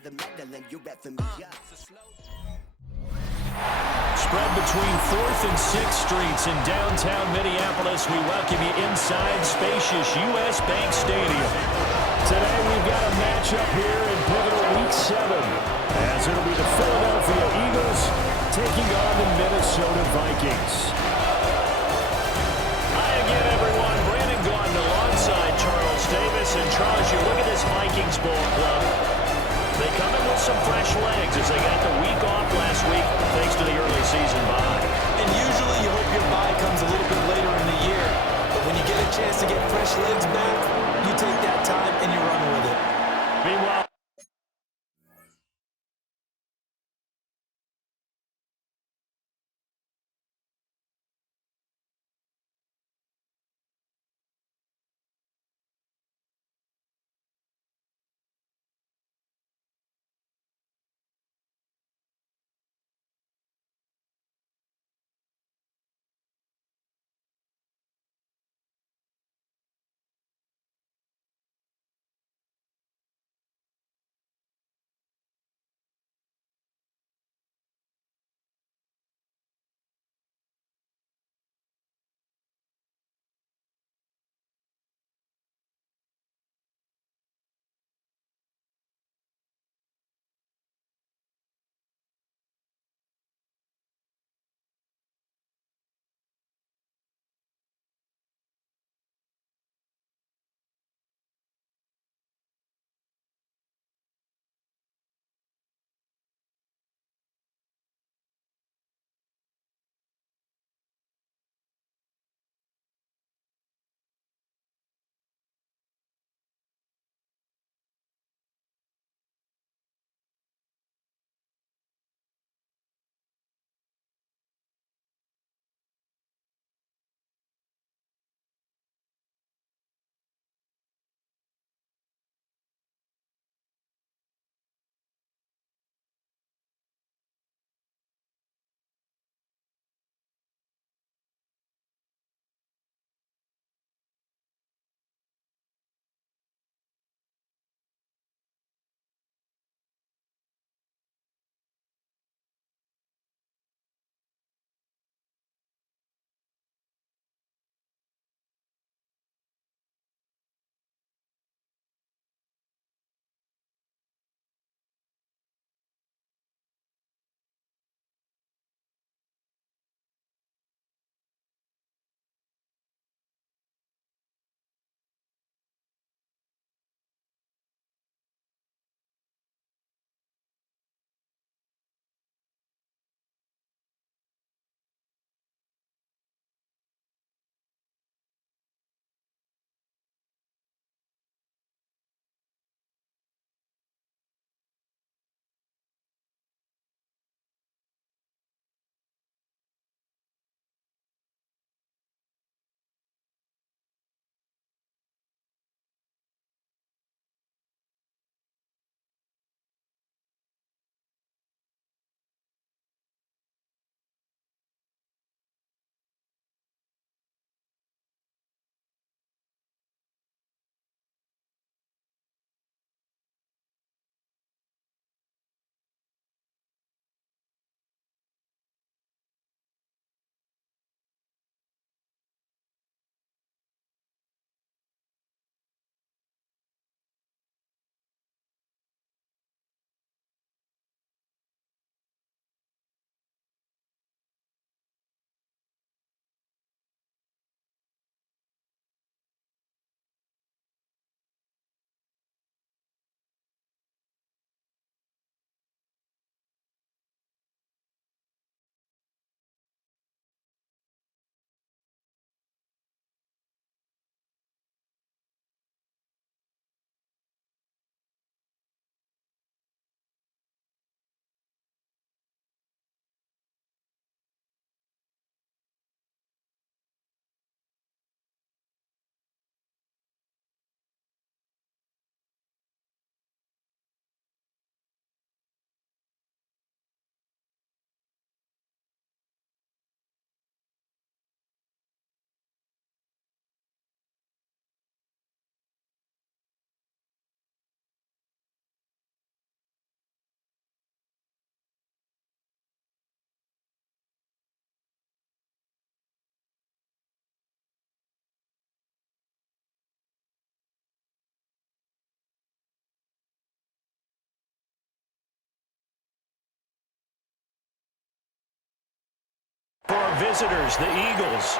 have the medal and you rep for me, yeah. Spread between 4th and 6th Streets in downtown Minneapolis. We welcome you inside spacious U.S. Bank Stadium. Today we've got a matchup here in pivotal Week 7, as it'll be the Philadelphia Eagles taking on the Minnesota Vikings. Hi again, everyone. Brandon Gaudin alongside Charles Davis. And Charles, you look at this Vikings ball club. They come in with some fresh legs as they got the week off last week thanks to the early season bye. And usually you hope your bye comes a little bit later in the year. But when you get a chance to get fresh legs back, you take that time and you run with it. Meanwhile, visitors, the Eagles.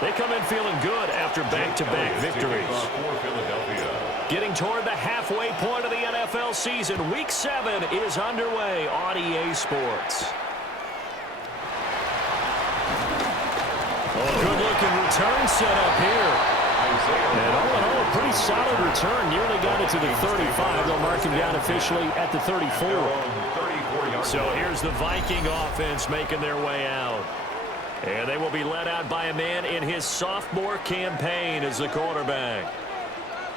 They come in feeling good after back-to-back victories. Getting toward the halfway point of the NFL season, Week 7 is underway on EA Sports. Oh, good-looking return set up here. And all in all, a pretty solid return. Nearly got it to the 35. They'll mark him down officially at the 34. So here's the Viking offense making their way out. And they will be led out by a man in his sophomore campaign as the quarterback.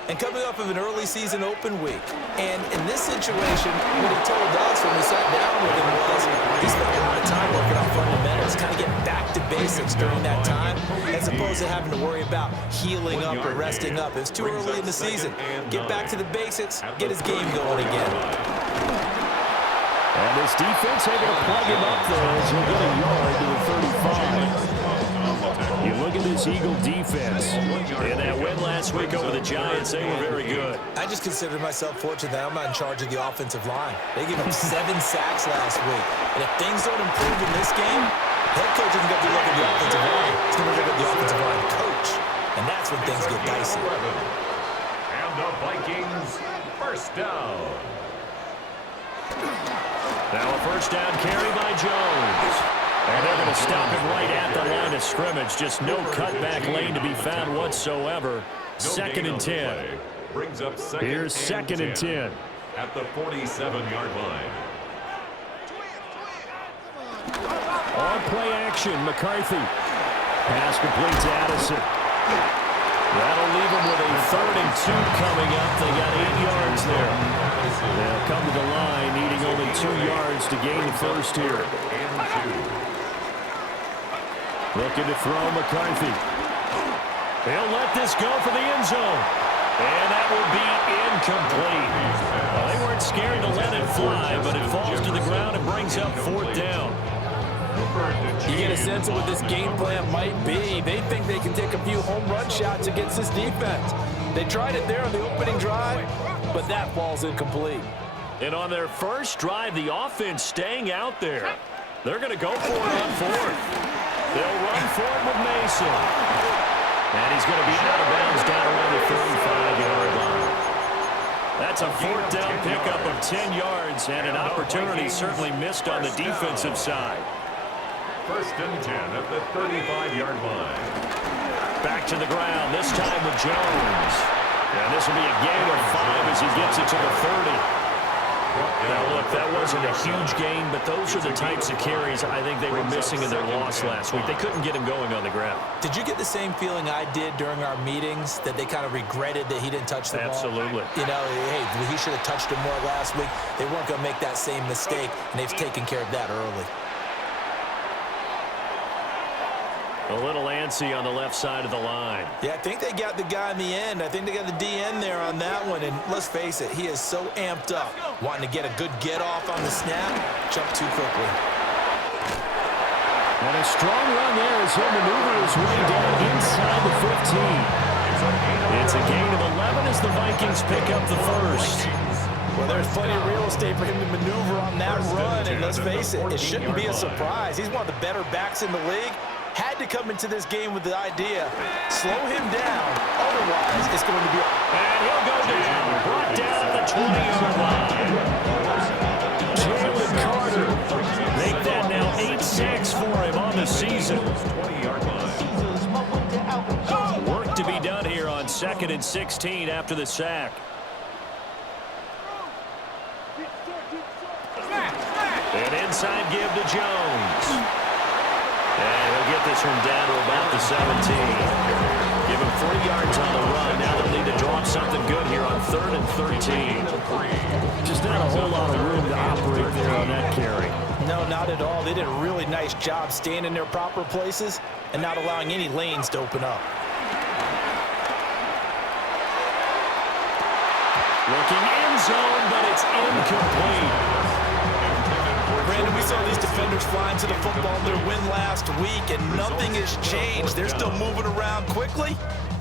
And coming off of an early season open week. And in this situation, what he told us when we sat down with him was he spent a lot of time working on fundamentals, kind of getting back to basics during that time, as opposed to having to worry about healing up or resting up. It's too early in the season. Get back to the basics, get his game going again. And this defense able to plug him up there as he get a yard to the 35. You look at this Eagle defense. In that win last week over the Giants, they were very good. I just consider myself fortunate that I'm not in charge of the offensive line. They gave up 7 sacks last week. And if things don't improve in this game, head coach isn't going to be looking at the offensive line. He's going to look at the offensive line coach. And that's when things get dicey. And the Vikings first down. Now a first down carry by Jones. And they're going to stop him right at the line of scrimmage. Just no cutback lane to be found whatsoever. Second and 10. Brings up Here's second and 10. At the 47-yard line. On play action, McCarthy. Pass complete to Addison. That'll leave them with a 3rd and 2 coming up. They got 8 yards there. They'll come to the line, needing only 2 yards to gain the first here. Looking to throw McCarthy. He'll let this go for the end zone. And that will be incomplete. Well, they weren't scared to let it fly, but it falls to the ground and brings up 4th down. You get a sense of what this game plan might be. They think they can take a few home run shots against this defense. They tried it there on the opening drive, but that falls incomplete. And on their first drive, the offense staying out there. They're going to go for it on 4th. They'll run for it with Mason. And he's going to be out of bounds down around the 35-yard line. That's a 4th down pickup of 10 yards and an opportunity certainly missed on the defensive side. First and 10 at the 35-yard line. Back to the ground, this time with Jones. And this will be a gain of 5 as he gets it to the 30. Now, look, that wasn't a huge gain, but those are the types of carries I think they were missing in their loss last week. They couldn't get him going on the ground. Did you get the same feeling I did during our meetings, that they kind of regretted that he didn't touch the ball? Absolutely. You know, hey, he should have touched him more last week. They weren't going to make that same mistake, and they've taken care of that early. A little antsy on the left side of the line. Yeah, I think they got the guy in the end. I think they got the DN there on that one. And let's face it, he is so amped up, wanting to get a good get-off on the snap, jump too quickly. And a strong run there as he'll maneuver his way down inside the 15. It's a gain of 11 as the Vikings pick up the first. Well, there's plenty of real estate for him to maneuver on that run. And let's face it, it shouldn't be a surprise. He's one of the better backs in the league. Had to come into this game with the idea, slow him down, otherwise it's going to be... And he'll go down, brought down at the 20-yard line. Jalen Carter, make that now 8 sacks for him on the season. Work to be done here on 2nd and 16 after the sack. An inside give to Jones. And he'll get this one down to about the 17. Give him 40 yards on the run. Now they'll need to drop something good here on 3rd and 13. Just not a whole lot of room to operate there on that carry. No, not at all. They did a really nice job staying in their proper places and not allowing any lanes to open up. Looking end zone, but it's incomplete. Brandon, we saw these defenders flying to the football in their win last week, and nothing has changed. They're still moving around quickly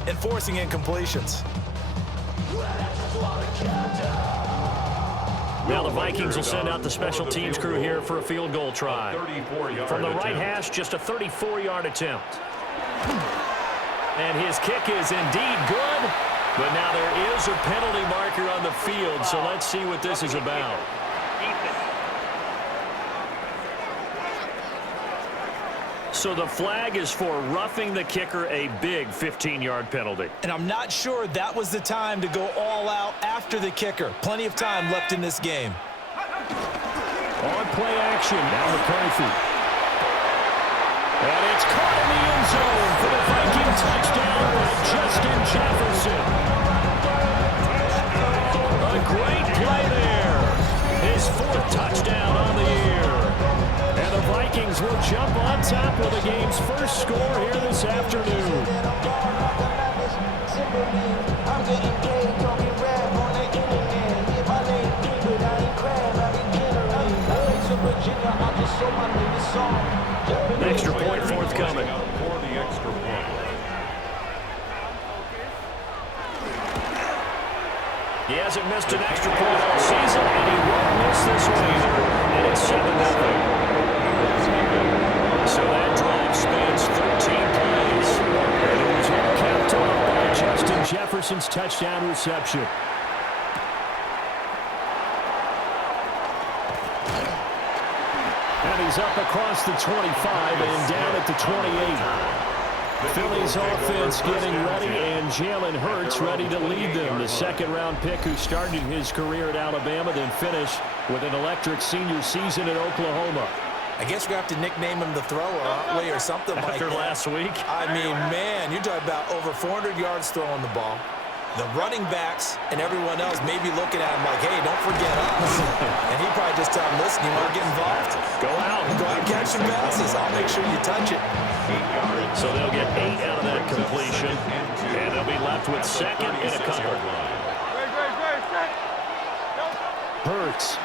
and forcing incompletions. Now the Vikings will send out the special teams crew here for a field goal try. From the right hash, just a 34-yard attempt. And his kick is indeed good, but now there is a penalty marker on the field, so let's see what this is about. So the flag is for roughing the kicker, a big 15-yard penalty. And I'm not sure that was the time to go all out after the kicker. Plenty of time left in this game. On play action, now McCarthy. And it's caught in the end zone for the Viking touchdown by Justin Jefferson. A great play there. His 4th touchdown on the year. And the Vikings will jump on top of the game's first score here this afternoon. An extra point forthcoming. For the extra point. He hasn't missed an extra point all season, and he won't miss this one either. And it's 7-0. So that drive spans 13 plays. And it was all capped off by Justin Jefferson's touchdown reception. And he's up across the 25 and down at the 28. Philly's offense getting ready, and Jalen Hurts ready to lead them. The second-round pick who started his career at Alabama, then finished with an electric senior season at Oklahoma. I guess we're going to have to nickname him the thrower, aren't we, or something like that. After last week? I mean, man, you're talking about over 400 yards throwing the ball. The running backs and everyone else may be looking at him like, hey, don't forget us. And he probably just tell him, listen, you want to get involved? Go out and catch some passes. I'll make sure you touch it. So they'll get 8 out of that completion, and they'll be left with second and a couple. Hurts.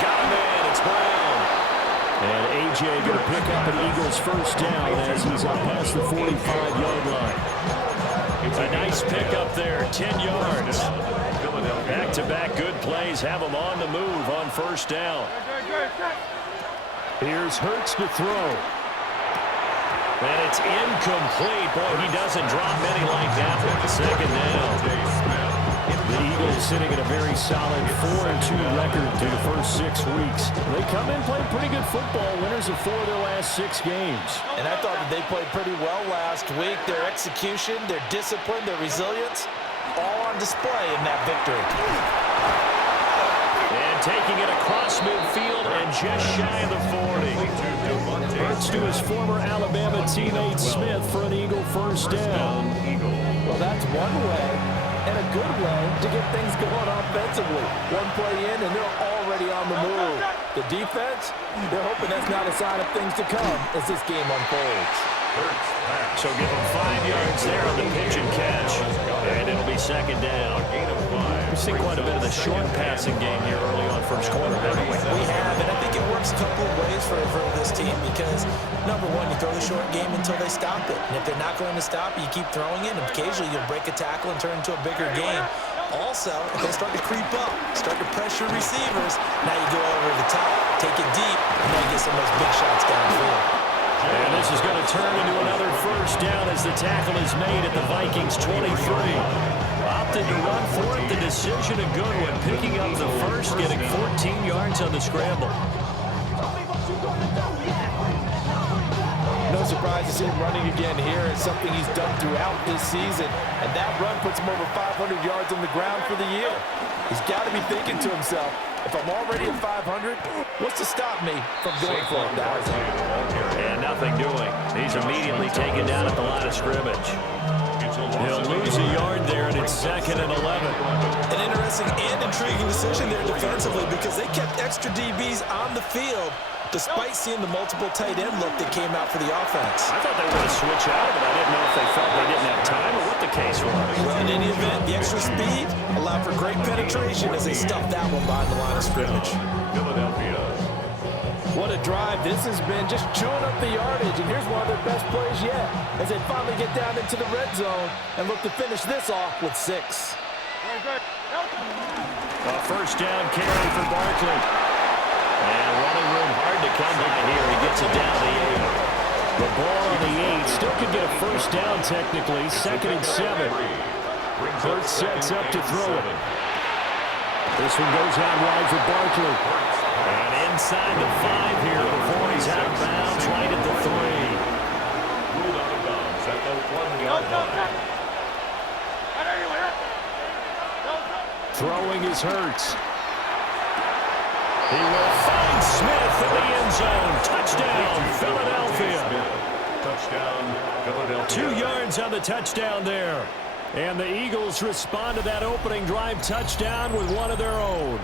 Got him in. It's Brown. And A.J. going to pick up an Eagles first down as he's up past the 45-yard line. A nice pick up there, 10 yards. Back-to-back good plays have him on the move on first down. Here's Hurts to throw. And it's incomplete. Boy, he doesn't drop many like that with the second down. The Eagles sitting at a very solid 4-2 record through the first 6 weeks. They come in playing pretty good football, winners of 4 of their last 6 games. And I thought that they played pretty well last week. Their execution, their discipline, their resilience, all on display in that victory. And taking it across midfield and just shy of the 40. Hurts to his former Alabama teammate Smith for an Eagle first down. Well, that's one way and a good way to get things going offensively. One play in, and they're already on the move. The defense, they're hoping that's not a sign of things to come as this game unfolds. So give them 5 yards there on the pitch and catch, and it'll be second down. We've seen quite a bit of the short passing game here early on first quarter, haven't we? We have, and I think it works a couple of ways for this team because, number one, you throw the short game until they stop it. And if they're not going to stop it, you keep throwing it, and occasionally you'll break a tackle and turn it into a bigger game. Also, if they start to creep up, start to pressure receivers, now you go over the top, take it deep, and now you get some of those big shots downfield. And this is going to turn into another first down as the tackle is made at the Vikings 23. Opted to run for it. The decision a good one. Picking up the first, getting 14 yards on the scramble. No surprise to see him running again here. It's something he's done throughout this season. And that run puts him over 500 yards on the ground for the year. He's got to be thinking to himself, if I'm already at 500, what's to stop me from going for 1,000? And nothing doing. He's immediately taken down at the line of scrimmage. He'll lose a yard there, and it's second and 11. An interesting and intriguing decision there defensively because they kept extra DBs on the field despite seeing the multiple tight end look that came out for the offense. I thought they were going to switch out, but I didn't know if they felt they didn't have time or what the case was. Well, in any event, the extra speed allowed for great penetration as they stuffed that one behind the line of scrimmage. Philadelphia. What a drive this has been, just chewing up the yardage. And here's one of their best plays yet as they finally get down into the red zone and look to finish this off with 6. A first down carry for Barkley. And running room hard to come by here. He gets it down the 8. The ball on the 8. Still could get a first down technically. 2nd and 7. Hurts sets up to throw it. This one goes out wide for Barkley. And inside the 5 here before he's out of bounds right at the 3. Ruled out of bounds at the 1-yard line. Throwing is Hurts. He will find Smith in the end zone. Touchdown, Philadelphia. Touchdown, Philadelphia. 2 yards on the touchdown there. And the Eagles respond to that opening drive touchdown with one of their own.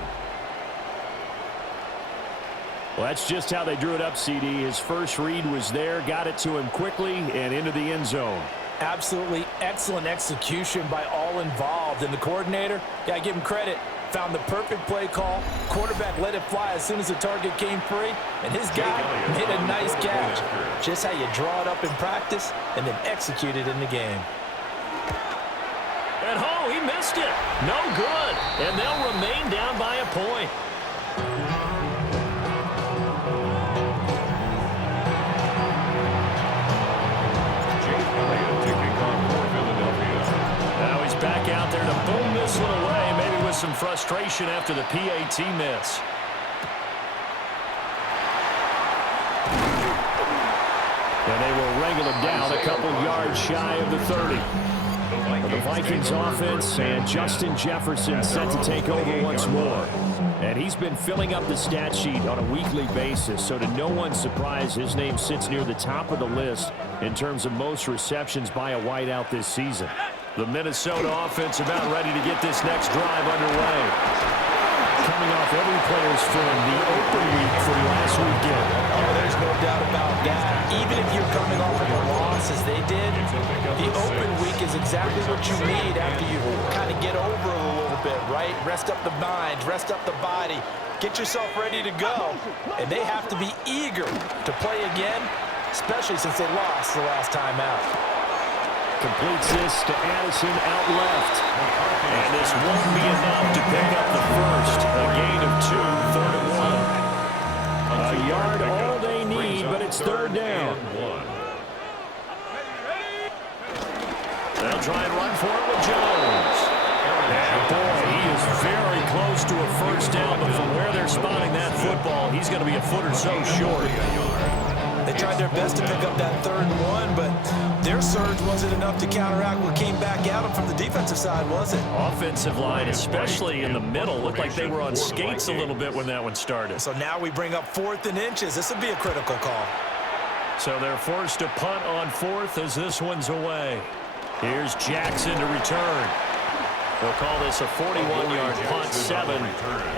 Well, that's just how they drew it up, CD. His first read was there, got it to him quickly, and into the end zone. Absolutely excellent execution by all involved. And the coordinator, yeah, give him credit, found the perfect play call. Quarterback let it fly as soon as the target came free. And his guy made a nice catch. Just how you draw it up in practice and then execute it in the game. And oh, he missed it. No good. And they'll remain down by a point. Now he's back out there to boom this one away, maybe with some frustration after the PAT miss. And they will wrangle him down a couple yards shy of the 30. The Vikings offense and Justin Jefferson set to take over once more. And he's been filling up the stat sheet on a weekly basis, so to no one's surprise, his name sits near the top of the list in terms of most receptions by a wideout this season. The Minnesota offense about ready to get this next drive underway. Coming off every player's film, the open week from last weekend. Oh, there's no doubt about that. Even if you're coming off of a loss as they did, the open week is exactly what you need after you kind of get over a little bit, right? Rest up the mind, rest up the body, get yourself ready to go. And they have to be eager to play again, especially since they lost the last time out. Completes this to Addison out left. And this won't be enough to pick up the first. A gain of 2, 3rd and 1. A yard all they need, but it's 3rd down. They'll try and run for it with Jones. And boy, he is very close to a first down, but from where they're spotting that football, he's going to be a foot or so short. They tried their best to pick up that 3rd and 1, but their surge wasn't enough to counteract what came back at them from the defensive side, was it? Offensive line, especially in the middle, looked like they were on skates a little bit when that one started. So now we bring up 4th and inches. This would be a critical call. So they're forced to punt on 4th as this one's away. Here's Jackson to return. They'll call this a 41-yard punt, 7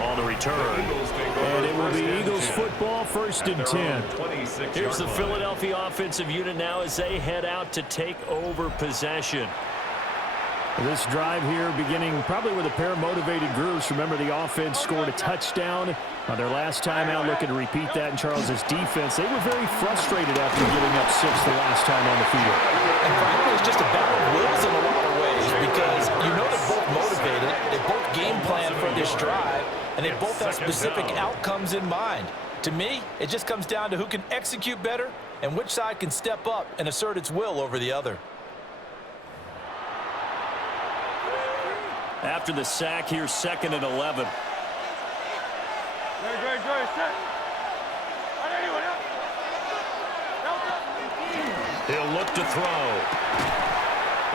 on the return. And it will be Eagles football, 1st and 10. Here's the Philadelphia offensive unit now as they head out to take over possession. This drive here beginning probably with a pair of motivated groups. Remember, the offense scored a touchdown on their last time out, looking to repeat that in Charles's defense. They were very frustrated after giving up 6 the last time on the field. And frankly, it's just a battle of wills in a lot of ways because you know they're both motivated, they both game plan for this drive, and they both have specific outcomes in mind. To me, it just comes down to who can execute better and which side can step up and assert its will over the other. After the sack, here's 2nd and 11. He'll look to throw.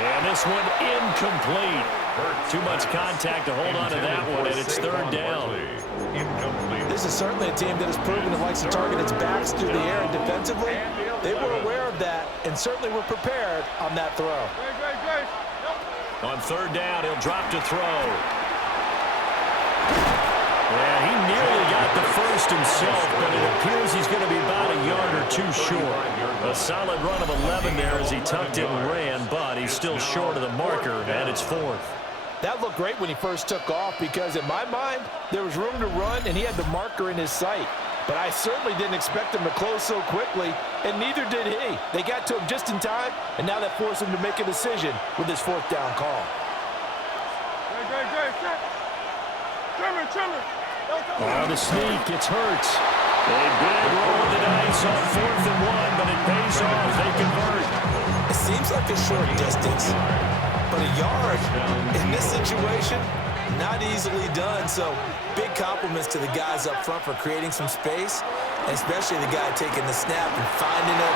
And this one incomplete. Too much contact to hold on to that one, and it's 3rd down. This is certainly a team that has proven it likes to target its backs through the air and defensively. They were aware of that and certainly were prepared on that throw. On 3rd down, he'll drop to throw. Yeah, he nearly got the first himself, but it appears he's going to be about a yard or 2 short. A solid run of 11 there as he tucked it and ran, but he's still short of the marker, and it's 4th. That looked great when he first took off because, in my mind, there was room to run, and he had the marker in his sight. But I certainly didn't expect him to close so quickly, and neither did he. They got to him just in time, and now that forced him to make a decision with his 4th down call. Oh, the sneak, it's Hurts. A big roll of the dice on 4th and 1, but it pays off. They convert. It seems like a short distance, but a yard in this situation, not easily done. So big compliments to the guys up front for creating some space, and especially the guy taking the snap and finding a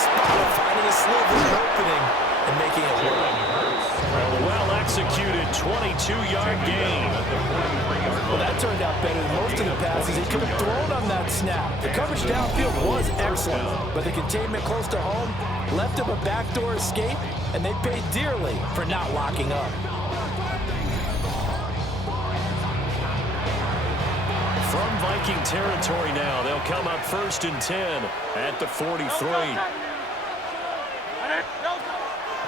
spot, finding a sliver, an opening, and making it work. A well-executed 22-yard gain. Well, that turned out better than most of the passes he could have thrown on that snap. The coverage downfield was excellent, but the containment close to home left him a backdoor escape, and they paid dearly for not locking up. From Viking territory now, they'll come up 1st and 10 at the 43.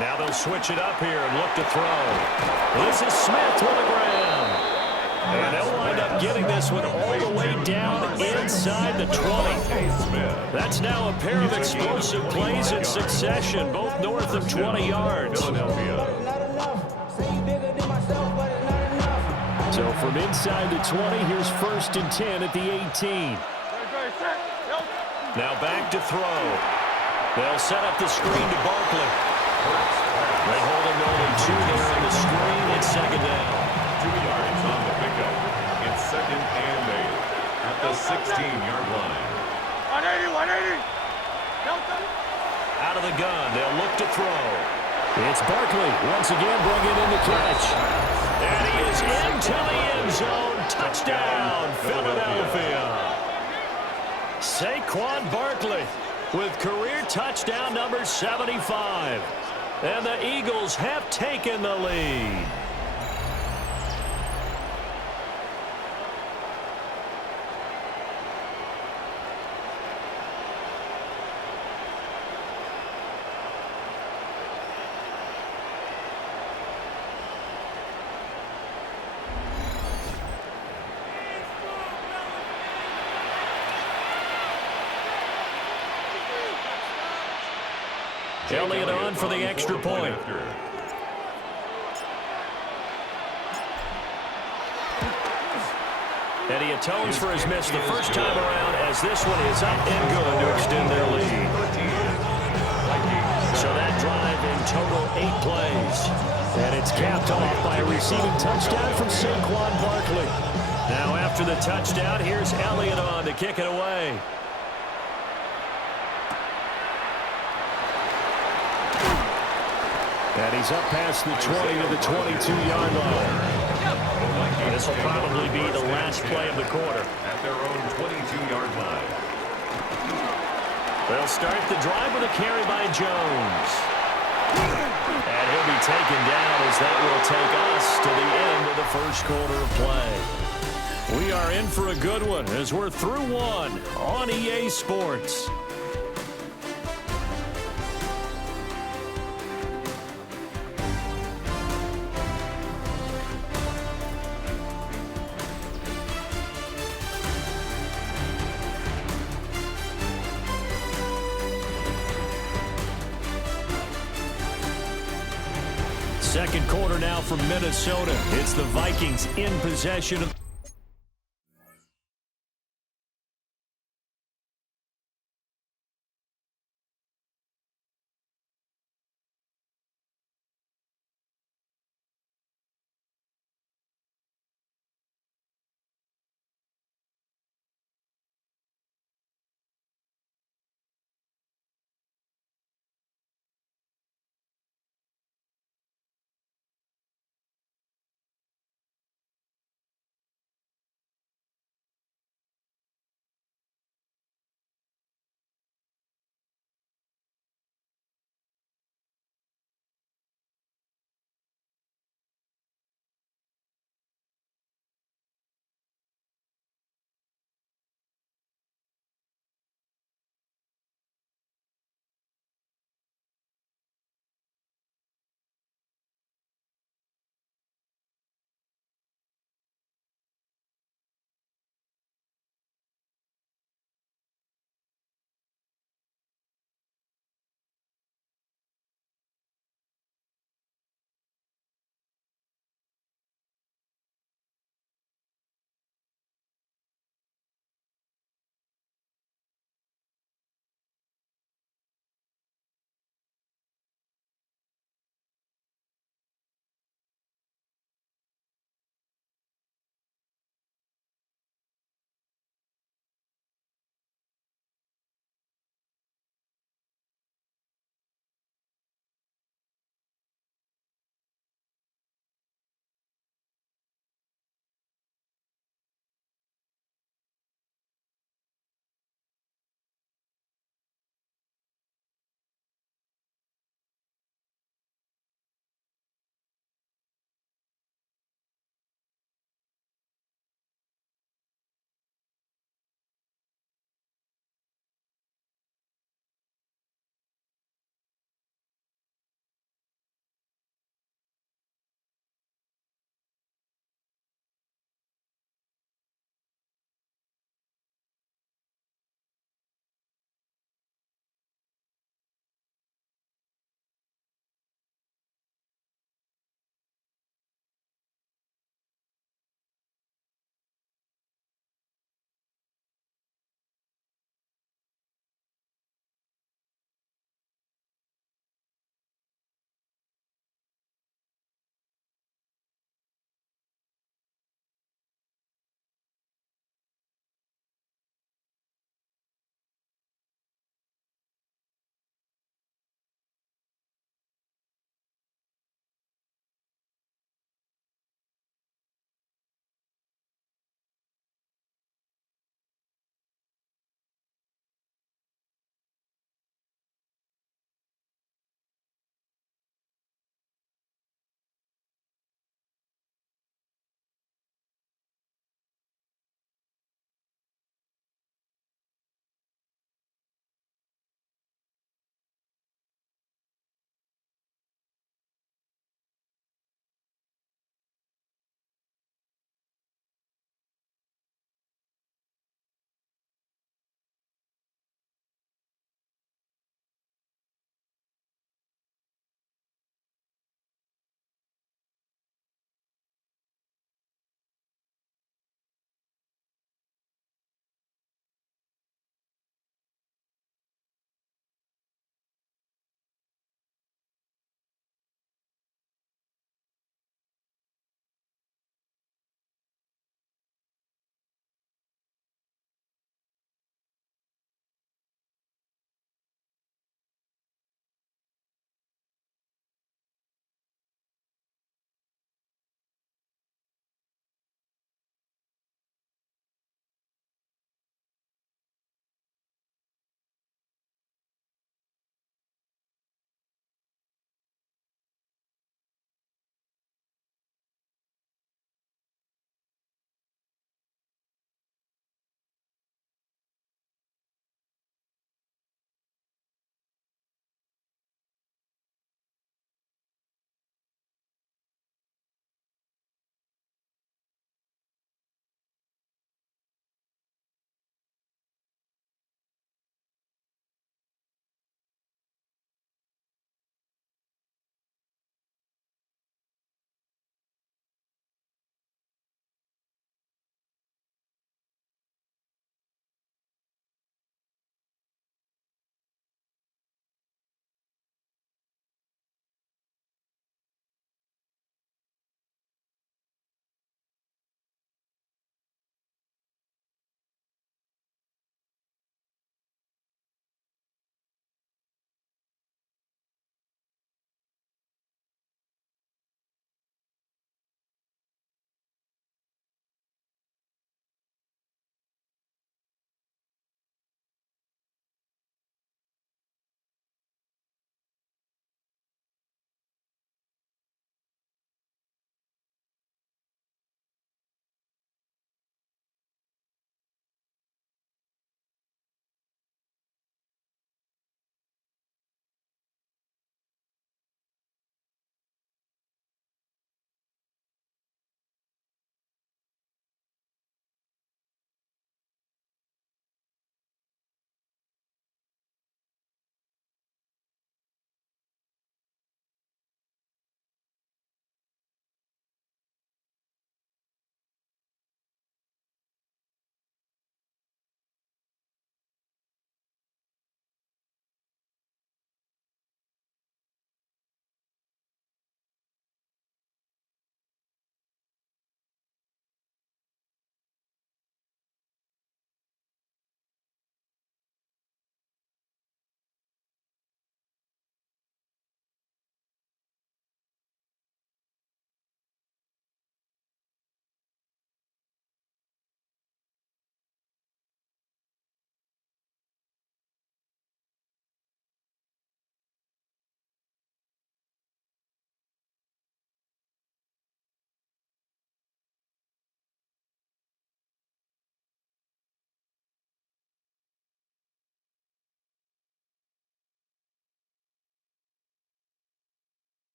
Now they'll switch it up here and look to throw. This is Smith with the ground. And they'll wind up getting this one all the way down inside the 20. That's now a pair of explosive plays in succession, both north of 20 yards. So from inside the 20, here's 1st and 10 at the 18. Now back to throw. They'll set up the screen to Barkley. They hold him only 2 there on the screen. It's 2nd down. 2 yards on the pickup. It's 2nd and 8 at the 16-yard line. 180. Out of the gun, they'll look to throw. It's Barkley once again bringing in the catch. And he is into the end zone. Touchdown, Philadelphia. Saquon Barkley with career touchdown number 75. And the Eagles have taken the lead. Elliott on for the extra point. And he atones for his miss the first time around as this one is up and good to extend their lead. So that drive in total 8 plays. And it's capped off by a receiving touchdown from Saquon Barkley. Now after the touchdown, here's Elliott on to kick it away. And he's up past the 20 to the 22-yard line. This will probably be the last play of the quarter. At their own 22-yard line. They'll start the drive with a carry by Jones. And he'll be taken down as that will take us to the end of the first quarter of play. We are in for a good one as we're through one on EA Sports. Second quarter now from Minnesota. It's the Vikings in possession of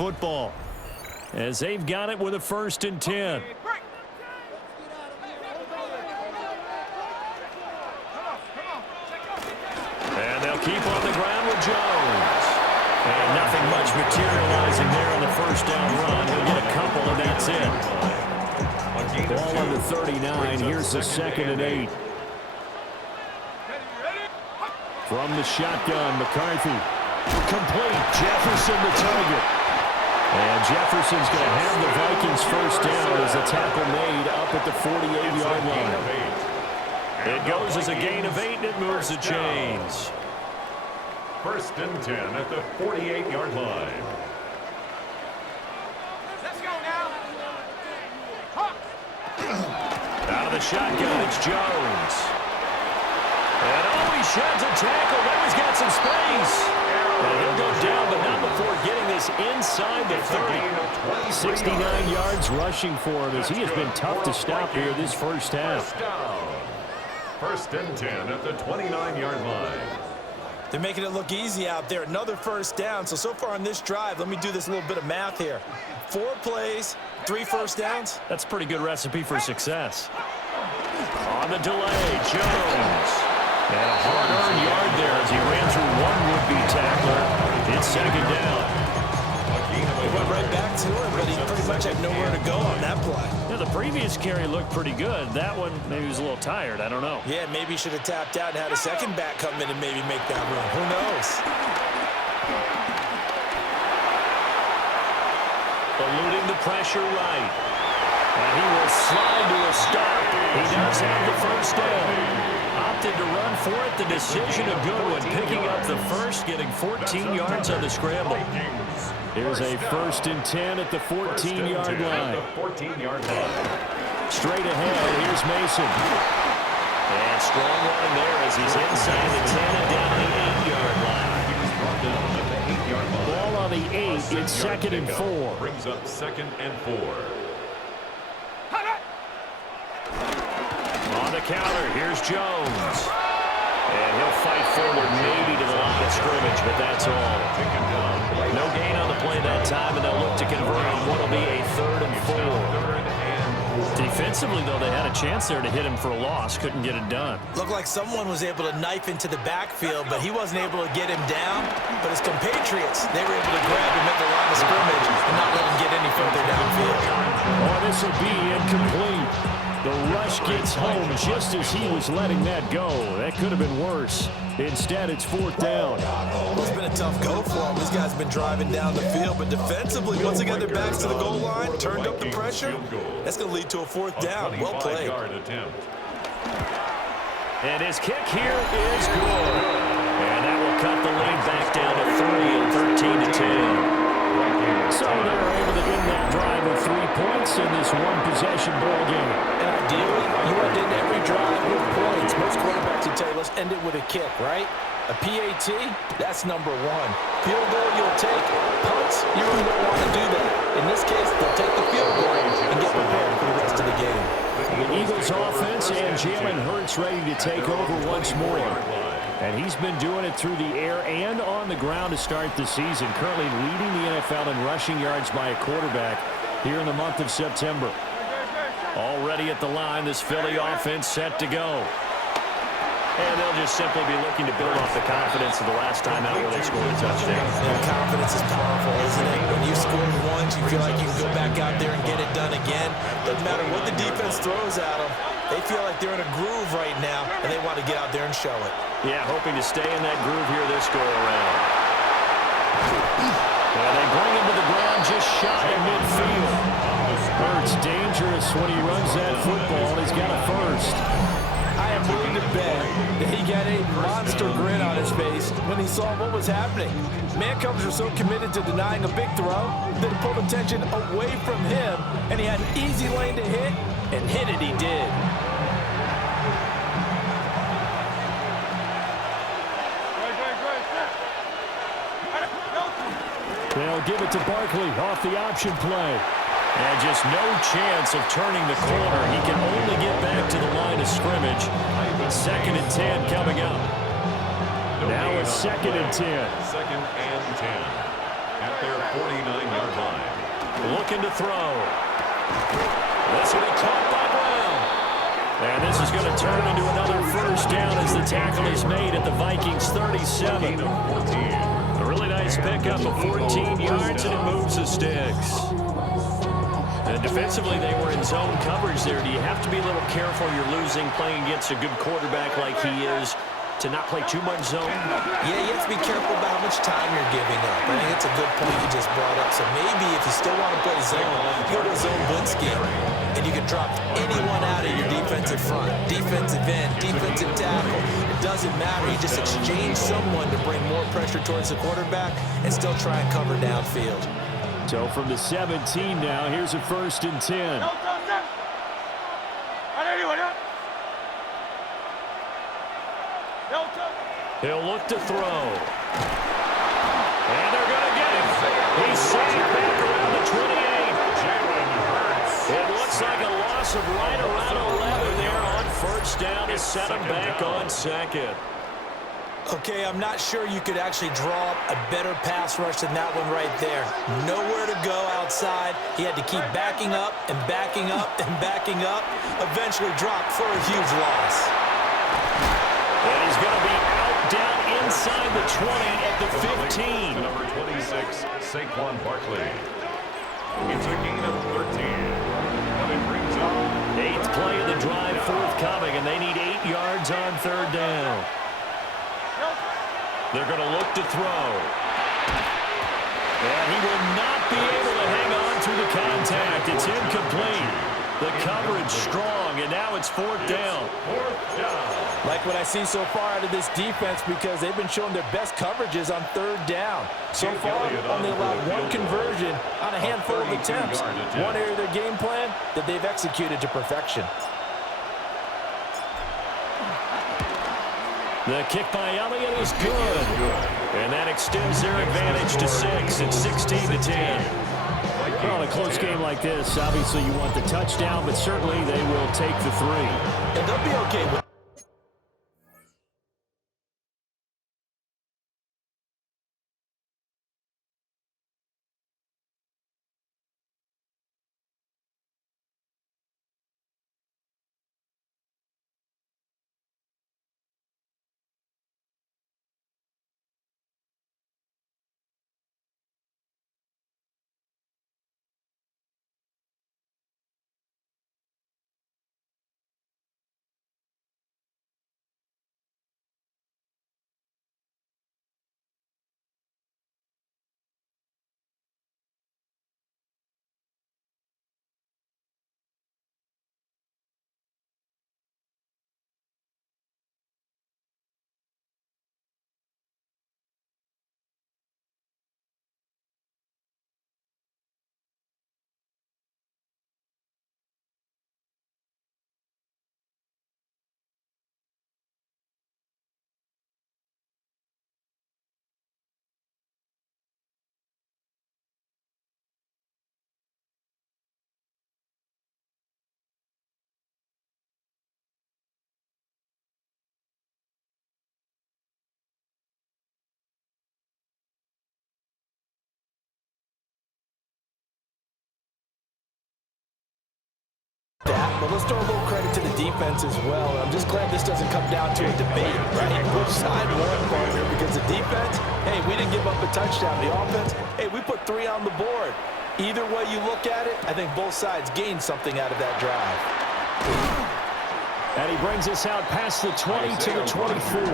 football as they've got it with a 1st and 10. And they'll keep on the ground with Jones. And nothing much materializing there on the 1st down run. He'll get a couple, and that's it. Ball on the 39. Here's the 2nd and 8. From the shotgun, McCarthy. Complete. Jefferson the target. And Jefferson's going to have the Vikings 1st down as a tackle made up at the 48-yard line. It goes as a gain of 8, and it moves the chains. 1st and 10 at the 48-yard line. Let's go now. Out of the shotgun, it's Jones. And he sheds a tackle. Now he's got some space. And he'll go down, but not before getting this inside the 30. 69 yards rushing for him as he has been tough to stop here this 1st half. 1st and 10 at the 29-yard line. They're making it look easy out there. Another 1st down. So far on this drive, let me do this little bit of math here. 4 plays, 3 1st downs. That's a pretty good recipe for success. On the delay, Jones. And a hard-earned yard there as he ran through one would-be tackler. It's 2nd down. He went right back to him, but he pretty much had nowhere to go on that play. Yeah, the previous carry looked pretty good. That one, maybe he was a little tired. I don't know. Yeah, maybe he should have tapped out and had a 2nd back come in and maybe make that run. Who knows? Eluding the pressure right. And he will slide to a stop. He does have the 1st down. Opted to run for it. The decision a good one. Picking up the 1st, getting 14 yards on the scramble. Here's a 1st and 10 at the 14-yard line. Straight ahead, here's Mason. And strong running there as he's inside the 10 and down the 8-yard line. Ball on the 8. It's 2nd and 4. Brings up 2nd and 4. On the counter, here's Jones. And he'll fight forward maybe to the line of scrimmage, but that's all. No gain on the play that time, and they'll look to convert on what will be a 3rd and 4. Defensively, though, they had a chance there to hit him for a loss. Couldn't get it done. Looked like someone was able to knife into the backfield, but he wasn't able to get him down. But his compatriots, they were able to grab him at the line of scrimmage and not let him get any further downfield. Oh, this will be incomplete. The rush gets home just as he was letting that go. That could have been worse. Instead, it's 4th down. Well, it's been a tough go for him. These guys have been driving down the field, but defensively, once they got their backs to the goal line, turned up the pressure, that's going to lead to a 4th down. Well played. And his kick here is good. And that will cut the lead back down to 3 and 13-10. So they're able to end that drive with 3 points in this one-possession ball game. And ideally, you want to end every drive with points. Most quarterbacks would tell you, let's end it with a kick, right? A PAT, that's number 1. Field goal, you'll take. Punts, you really don't want to do that. In this case, they'll take the field goal and get prepared for the rest of the game. The Eagles offense and Jalen Hurts ready to take over once more. And he's been doing it through the air and on the ground to start the season. Currently leading the NFL in rushing yards by a quarterback here in the month of September. Already at the line, this Philly offense set to go. And they'll just simply be looking to build off the confidence of the last time out where they scored a touchdown. Yeah, confidence is powerful, isn't it? When you score once, you feel like you can go back out there and get it done again. Doesn't matter what the defense throws at them. They feel like they're in a groove right now, and they want to get out there and show it. Yeah, hoping to stay in that groove here this go-around. And they bring him to the ground just shy of midfield. Hurts dangerous when he runs that football. He's got a 1st. I am willing to bet that he got a monster grin on his face when he saw what was happening. Man-covers are so committed to denying a big throw that it pulled attention away from him, and he had an easy lane to hit, and hit it he did. They'll give it to Barkley off the option play. And just no chance of turning the corner. He can only get back to the line of scrimmage. 2nd and 10 coming up. Now it's 2nd and 10. 2nd and 10. at their 49-yard line. Looking to throw. This will be caught by Brown. And this is going to turn into another first down as the tackle is made at the Vikings 37. A really nice pickup of 14 yards, and it moves the sticks. And defensively, they were in zone coverage there. Do you have to be a little careful? You're losing playing against a good quarterback like he is to not play too much zone? Yeah, you have to be careful about how much time you're giving up. I think it's a good point you just brought up. So maybe if you still want to play zone, go to a zone blitz scheme, and you can drop anyone out of your defensive front, defensive end, defensive tackle. It doesn't matter. You just exchange someone to bring more pressure towards the quarterback and still try and cover downfield. So from the 17 now, here's a 1st and 10. He'll look to throw. And they're going to get him. He's safe back around the 28. It looks like a loss of right around 11 there on first down to set him back on second. Okay, I'm not sure you could actually draw up a better pass rush than that one right there. Nowhere to go outside. He had to keep backing up and backing up and backing up. Eventually dropped for a huge loss. And he's going to be out down inside the 20 at the 15. Number 26, Saquon Barkley. It's a gain of 13. And it brings up 8th play of the drive forthcoming, and they need 8 yards on 3rd down. They're going to look to throw. And he will not be able to hang on through the contact. It's incomplete. The coverage strong, and now it's 4th down. Like what I see so far out of this defense, because they've been showing their best coverages on 3rd down. So far, only allowed one conversion on a handful of attempts. One area of their game plan that they've executed to perfection. The kick by Elliott is good. And that extends their advantage to 6. It's 16-10. Well, in a close game like this, obviously you want the touchdown, but certainly they will take the 3. And they'll be okay with that, but let's throw a little credit to the defense as well. I'm just glad this doesn't come down to a debate, right? Which side won, partner? Because the defense, hey, we didn't give up a touchdown. The offense, hey, we put 3 on the board. Either way you look at it, I think both sides gained something out of that drive. And he brings us out past the 20 to the 24.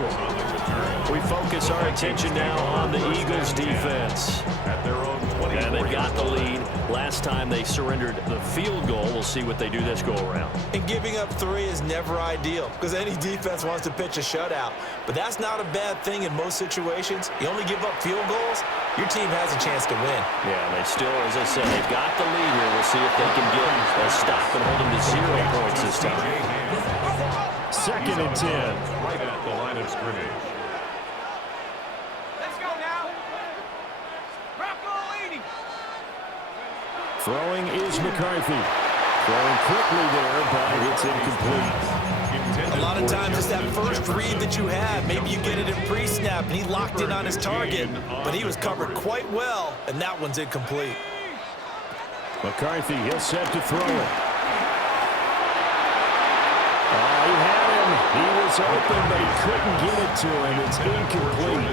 We focus our attention now on the Eagles' defense. at their own 20. And they've got the lead. Last time they surrendered the field goal. We'll see what they do this go-around. And giving up 3 is never ideal because any defense wants to pitch a shutout. But that's not a bad thing in most situations. You only give up field goals, your team has a chance to win. Yeah, they still, as I said, they've got the lead here. We'll see if they can get a stop and hold them to 0 points this time. 2nd and 10. Right at the line of scrimmage. Let's go now. Rocco leading. Throwing is McCarthy. Throwing quickly there, but it's incomplete. A lot of times it's that first read that you have. Maybe you get it in pre-snap, and he locked in on his target, but he was covered quite well, and that one's incomplete. McCarthy, he'll set to throw it. He had him. He was open, but he couldn't get it to him. It's incomplete.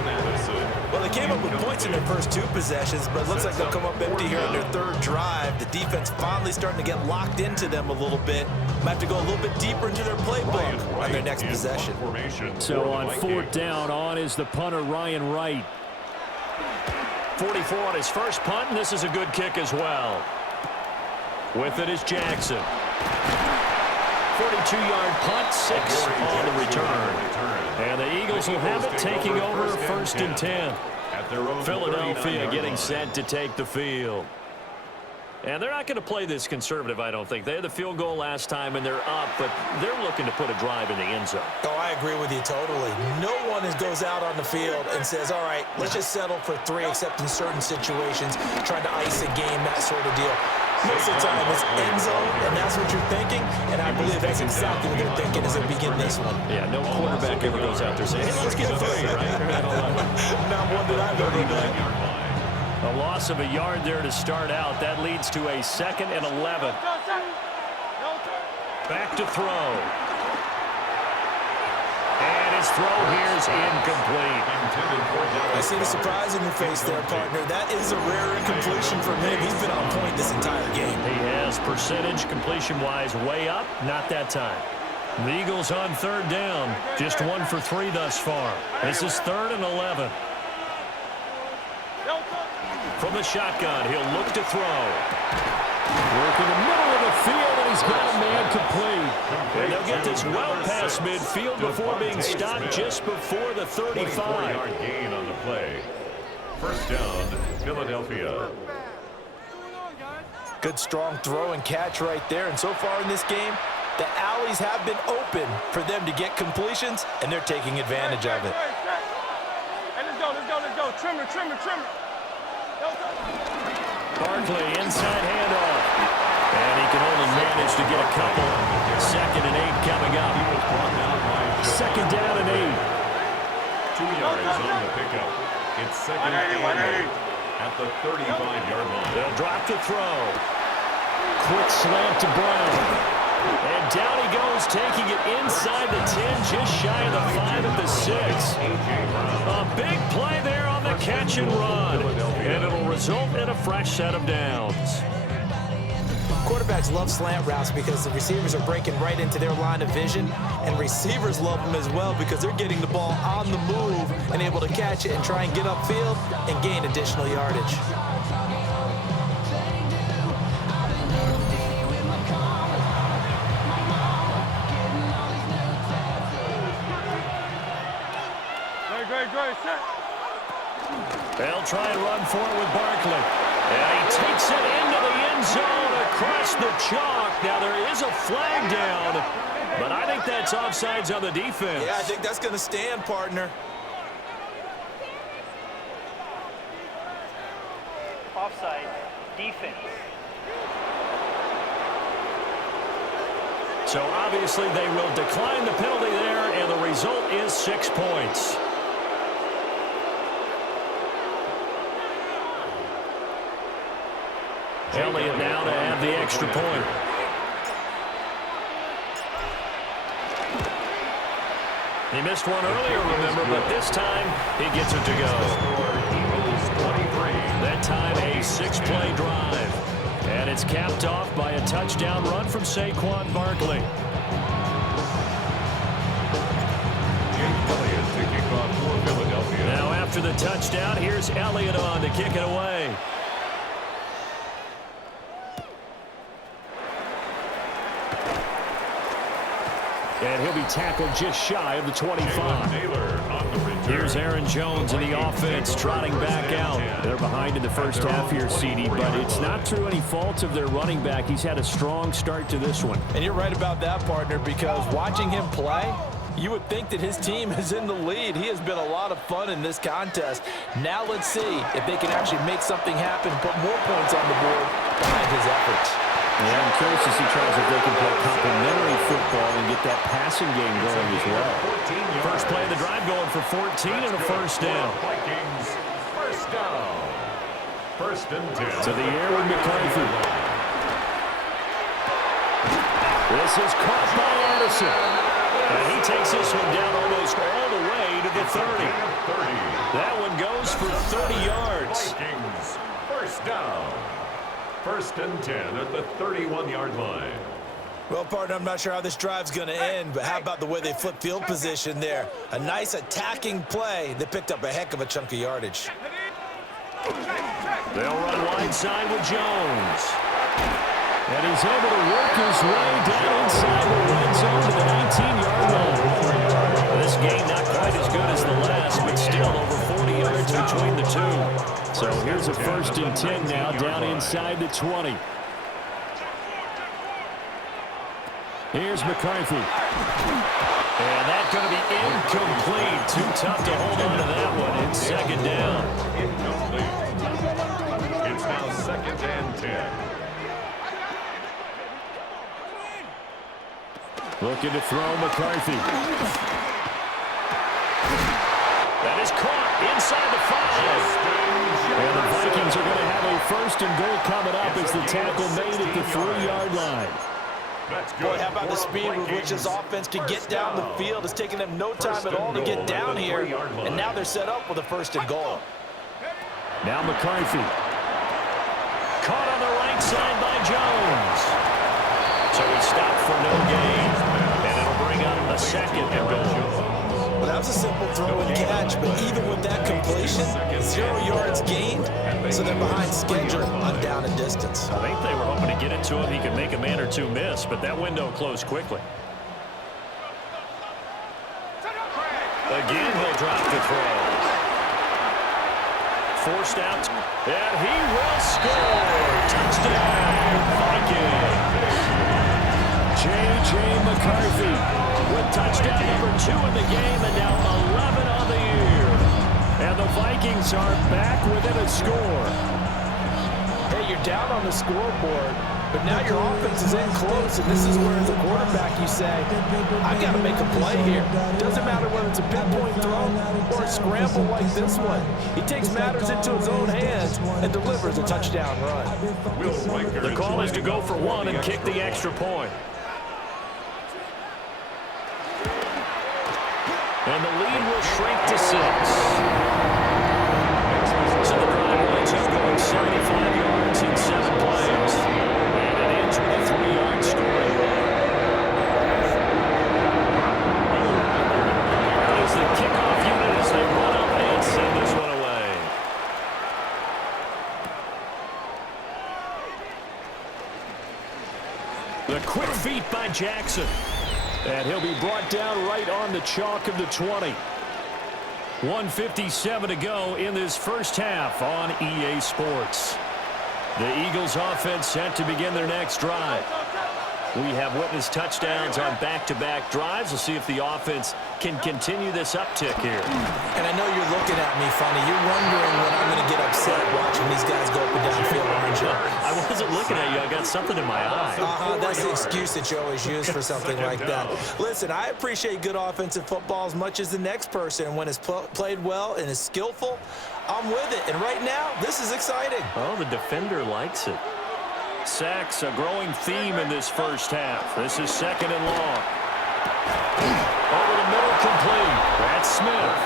Well, they came up with points in their first two possessions, but it looks like they'll come up empty here on their third drive. The defense finally starting to get locked into them a little bit. Might have to go a little bit deeper into their playbook on their next possession. So on fourth down, on is the punter, Ryan Wright. 44 on his first punt, and this is a good kick as well. With it is Jackson. 42-yard punt, 6 on the return. And the Eagles will have it, taking over first and 10. Philadelphia getting set to take the field. And they're not going to play this conservative, I don't think. They had the field goal last time, and they're up, but they're looking to put a drive in the end zone. Oh, I agree with you totally. No one goes out on the field and says, all right, let's just settle for 3, except in certain situations, trying to ice a game, that sort of deal. Most of the time, it's end zone, and that's what you're thinking, and I believe that's exactly what they're thinking as they begin this one. Yeah, no quarterback ever goes out there saying, hey, let's get 3, right? Not one that I've ever done. A loss of a yard there to start out. That leads to a 2nd and 11. Back to throw. And his throw here is incomplete. I see the surprise in your face there, partner. That is a rare incompletion from him. He's been on point this entire game. He has percentage completion-wise way up. Not that time. The Eagles on third down. Just 1 for 3 thus far. This is 3rd and 11. From the shotgun, he'll look to throw. Work in the middle of the field, and he's got a man complete. And they'll get this well past midfield before being stopped just before the 35. 24-yard gain on the play. First down, Philadelphia. Good, strong throw and catch right there. And so far in this game, the alleys have been open for them to get completions, and they're taking advantage of it. Hey, let's go. Trimmer. Barkley, inside handoff. And he can only manage to get a couple. 2nd and 8 coming up. 2nd down and 8. 2 yards on the pickup. It's 2nd and 8 at the 35-yard line. They'll drop the throw. Quick slant to Brown. And down he goes, taking it inside the 10, just shy of the 5 at the 6. A big play there on the catch and run. And it'll result in a fresh set of downs. Quarterbacks love slant routes because the receivers are breaking right into their line of vision, and receivers love them as well because they're getting the ball on the move and able to catch it and try and get upfield and gain additional yardage. Great, set. They'll try and run for it with Barkley. And he takes it into the end zone across the chalk. Now there is a flag down, but I think that's offsides on the defense. Yeah, I think that's going to stand, partner. Offside, defense. So obviously they will decline the penalty there, and the result is 6 points. Elliott now to have the extra point. He missed one earlier, remember, but this time he gets it to go. That time a 6-play drive. And it's capped off by a touchdown run from Saquon Barkley. Now after the touchdown, here's Elliott on to kick it away. And he'll be tackled just shy of the 25. Here's Aaron Jones in the offense trotting back out. They're behind in the first half here, CD, but it's not through any fault of their running back. He's had a strong start to this one. And you're right about that, partner, because watching him play, you would think that his team is in the lead. He has been a lot of fun in this contest. Now let's see if they can actually make something happen, put more points on the board behind his efforts. Yeah, I'm curious to see, Charles, if they can play complementary football and get that passing game going as well. First play of the drive going for 14 and a first down. Vikings, first down. First and 10. To the air with McCarthy. This is caught by Anderson. And he takes this one down almost all the way to the 30. That one goes for 30 yards. Vikings, first down. First and 10 at the 31-yard line. Well, partner, I'm not sure how this drive's going to end, but how about the way they flip field position there? A nice attacking play. They picked up a heck of a chunk of yardage. They'll run wide side with Jones. And he's able to work his way down inside the red zone to the 19-yard line. This game not quite as good as the last, but still over 40 yards between the two. So here's a first and 10 now, down inside the 20. Here's McCarthy. And that's going to be incomplete. Too tough to hold on to that one. It's second down. Incomplete. It's now second and 10. Looking to throw McCarthy. That is caught inside the 5. And the Vikings are going to have a first and goal coming up as the tackle made at the 3-yard line. Boy, how about the speed with which this offense can get down the field? It's taking them no time at all to get down here. And now they're set up with a first and goal. Now McCarthy. Caught on the right side by Jones. So he stopped for no gain. And it'll bring up a second and goal. Well, that was a simple throw and catch, but even with that completion, 0 yards gained, so they're behind schedule on down and distance. I think they were hoping to get it to him. He could make a man or two miss, but that window closed quickly. Again, he'll drop the throw. Forced out, and he will score. Touchdown, Vikings. J.J. McCarthy with touchdown number 2 in the game, and now 11 on the year. And the Vikings are back within a score. Hey, you're down on the scoreboard, but now your offense is in close, and this is where, as a quarterback, you say, I got to make a play here. Doesn't matter whether it's a pinpoint throw or a scramble like this one. He takes matters into his own hands and delivers a touchdown run. The call is to go for one and kick the extra point. And the lead will shrink to 6. So the drive winds is going 75 yards in 7 plays. And it ends with a 3-yard score. As the kickoff unit as they run up and send this one away. The quick feet by Jackson. And he'll be brought down right on the chalk of the 20. 1:57 to go in this first half on EA Sports. The Eagles offense set to begin their next drive. We have witnessed touchdowns on back-to-back drives. We'll see if the offense can continue this uptick here. And I know you're looking at me funny. You're wondering when I'm going to get upset watching these guys go up and down the field, aren't you? I wasn't looking at you. I got something in my eye. That's the excuse that you always use for something like that. Listen, I appreciate good offensive football as much as the next person. When it's played well and is skillful, I'm with it. And right now, this is exciting. Oh, the defender likes it. Sacks, a growing theme in this first half. This is second and long. Over the middle, complete. That's Smith.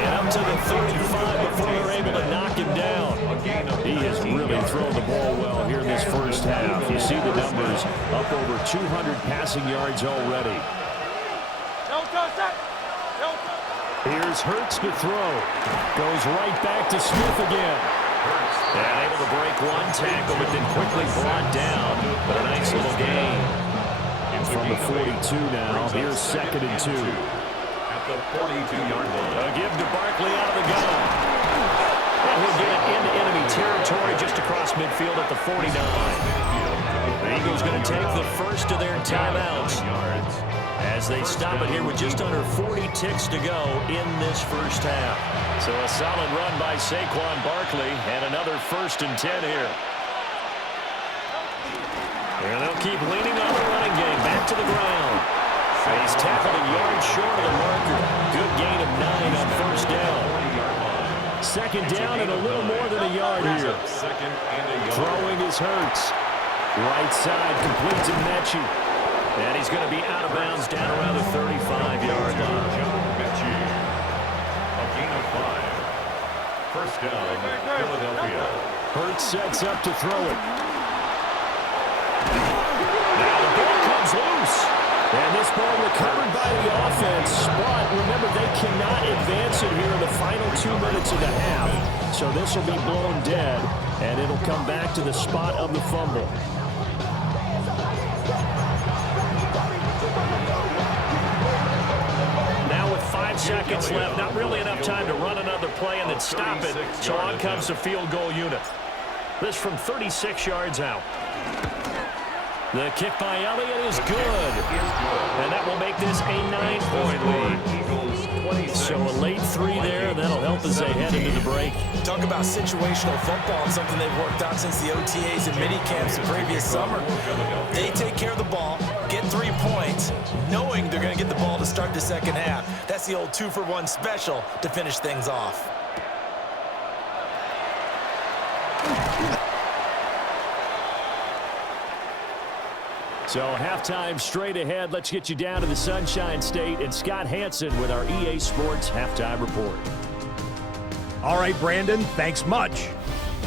And up to the 35 before they're able to knock him down. He has really thrown the ball well here in this first half. You see the numbers, up over 200 passing yards already. Here's Hurts to throw. Goes right back to Smith again. And able to break one tackle, but then quickly brought down. But a nice little gain. From the 42 now, here's second and 2. At the 42-yard line. A give to Barkley out of the gun. And he'll get it into enemy territory just across midfield at the 49. The Eagles going to take the first of their timeouts as they stop it here with just under 40 ticks to go in this first half. So a solid run by Saquon Barkley and another first and 10 here. And they'll keep leaning on the running game. Back to the ground. He's tackled a yard short of the marker. Good gain of 9 on first down. Second down and a little more than a yard here. Throwing is Hurts. Right side, complete to Mechie. And he's going to be out of bounds down around the 35-yard line. A gain of 5. First down, Philadelphia. Hurts sets up to throw it. Now the ball comes loose. And this ball recovered by the offense. But remember, they cannot advance it here in the final 2 minutes of the half. So this will be blown dead, and it'll come back to the spot of the fumble. Now with 5 seconds left, not really enough time to run another play and then stop it. So on comes the field goal unit. This from 36 yards out. The kick by Elliott is good. And that will make this a 9-point lead. So a late 3 there, and that'll help as they head into the break. Talk about situational football and something they've worked on since the OTAs and mini camps the previous summer. They take care of the ball, get 3 points, knowing they're going to get the ball to start the second half. That's the old 2-for-1 special to finish things off. So halftime straight ahead. Let's get you down to the Sunshine State and Scott Hansen with our EA Sports Halftime Report. All right, Brandon, thanks much.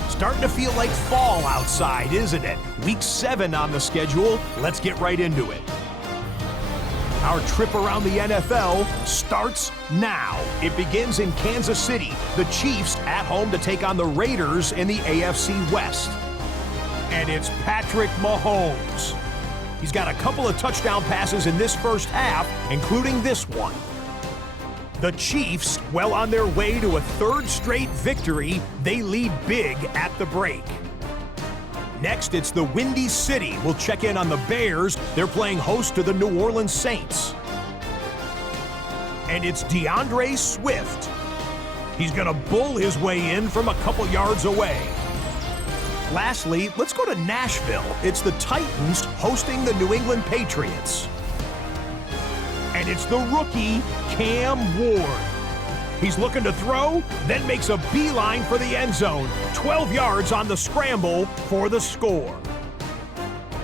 Starting to feel like fall outside, isn't it? Week 7 on the schedule. Let's get right into it. Our trip around the NFL starts now. It begins in Kansas City. The Chiefs at home to take on the Raiders in the AFC West. And it's Patrick Mahomes. He's got a couple of touchdown passes in this first half, including this one. The Chiefs, well on their way to a 3rd straight victory, they lead big at the break. Next, it's the Windy City. We'll check in on the Bears. They're playing host to the New Orleans Saints. And it's DeAndre Swift. He's going to bull his way in from a couple yards away. Lastly, let's go to Nashville. It's the Titans hosting the New England Patriots. And it's the rookie, Cam Ward. He's looking to throw, then makes a beeline for the end zone. 12 yards on the scramble for the score.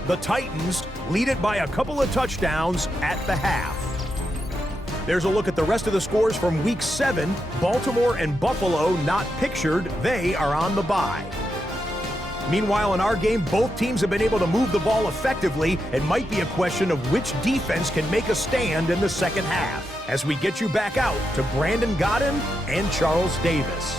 The Titans lead it by a couple of touchdowns at the half. There's a look at the rest of the scores from Week 7. Baltimore and Buffalo not pictured. They are on the bye. Meanwhile, in our game, both teams have been able to move the ball effectively. It might be a question of which defense can make a stand in the second half. As we get you back out to Brandon Godden and Charles Davis.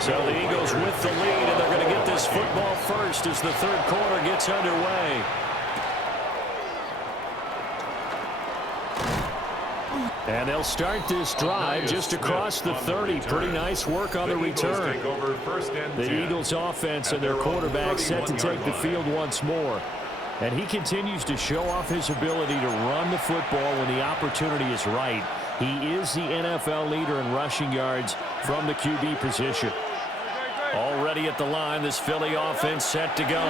So the Eagles with the lead, and they're going to get this football first as the third quarter gets underway. And they'll start this drive just across the 30. Pretty nice work on the return. The Eagles offense and their quarterback set to take the field once more. And he continues to show off his ability to run the football when the opportunity is right. He is the NFL leader in rushing yards from the QB position. Already at the line, this Philly offense set to go.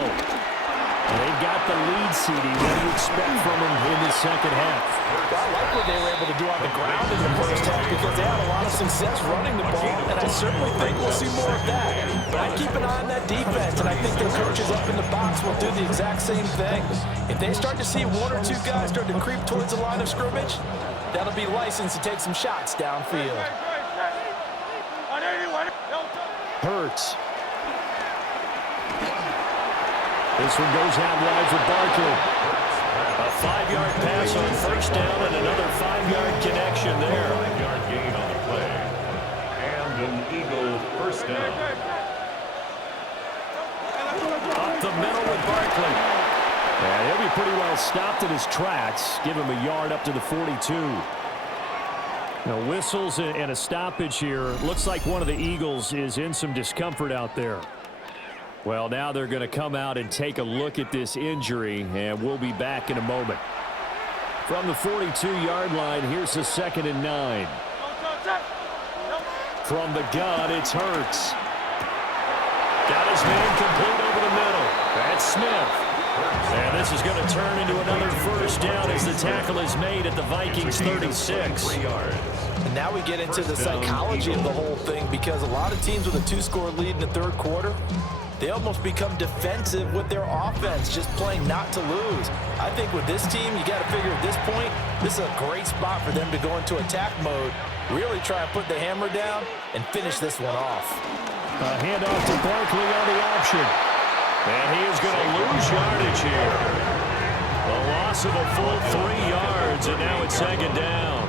They've got the lead, CD. What do you expect from them in the second half? Well, I like what they were able to do on the ground in the first half because they had a lot of success running the ball, and I certainly think we'll see more of that. But I keep an eye on that defense, and I think their coaches up in the box will do the exact same thing. If they start to see one or two guys start to creep towards the line of scrimmage, that'll be licensed to take some shots downfield. Hurts. This one goes out wide for Barkley. A 5-yard pass on first down and another 5-yard connection there. 5-yard gain on the play. And an Eagle first down. Up the middle with Barkley. And he'll be pretty well stopped in his tracks. Give him a yard up to the 42. Now whistles and a stoppage here. Looks like one of the Eagles is in some discomfort out there. Well, now they're going to come out and take a look at this injury, and we'll be back in a moment. From the 42-yard line, here's the 2nd and 9. From the gun, it's Hurts. Got his man complete over the middle. That's Smith. And this is going to turn into another first down as the tackle is made at the Vikings 36. And now we get into the psychology of the whole thing because a lot of teams with a 2-score lead in the third quarter, they almost become defensive with their offense, just playing not to lose. I think with this team, you got to figure at this point, this is a great spot for them to go into attack mode, really try and put the hammer down and finish this one off. A handoff to Barkley on the option. And he is going to lose yardage here. A loss of a full 3 yards, and now it's 2nd down.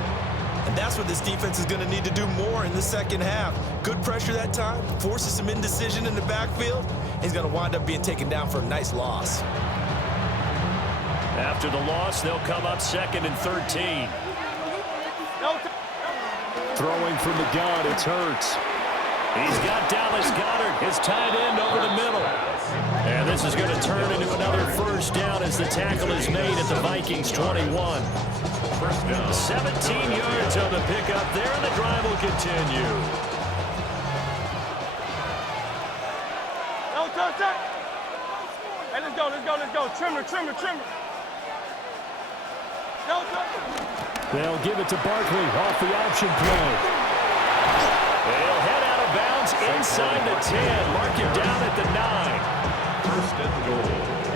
And that's what this defense is going to need to do more in the second half. Good pressure that time, forces some indecision in the backfield. He's going to wind up being taken down for a nice loss. After the loss, they'll come up 2nd and 13. Throwing from the gun, it's Hurts. He's got Dallas Goedert, his tight end, over the middle. And this is going to turn into another first down as the tackle is made at the Vikings 21. 17 yards on the pickup there, and the drive will continue. Hey, let's go. Trimmer. They'll give it to Barkley off the option play. They'll head out of bounds inside the 10. Mark him down at the 9. First and goal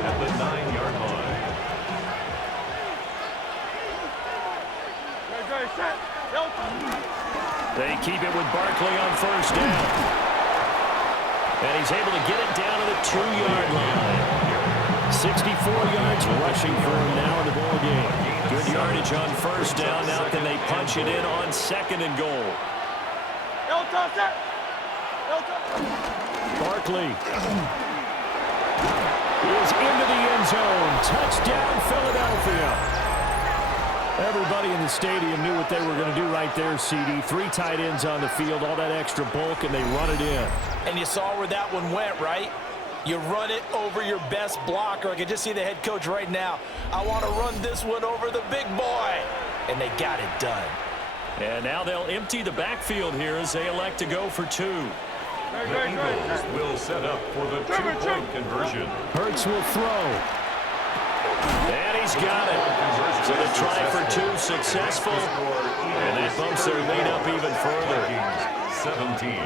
at the 9-yard line. They keep it with Barkley on first down. And he's able to get it down to the 2-yard line. 64 yards rushing for him now in the ball game. Good yardage on first down. Now can they punch it in on 2nd and goal? Barkley is into the end zone. Touchdown, Philadelphia. Everybody in the stadium knew what they were going to do right there, CD. 3 tight ends on the field, all that extra bulk, and they run it in. And you saw where that one went, right? You run it over your best blocker. I can just see the head coach right now. I want to run this one over the big boy. And they got it done. And now they'll empty the backfield here as they elect to go for 2. The Eagles will set up for the 2-point conversion. Hurts will throw. And he's got it. So the try for 2 successful. And that bumps their lead up even further. 17.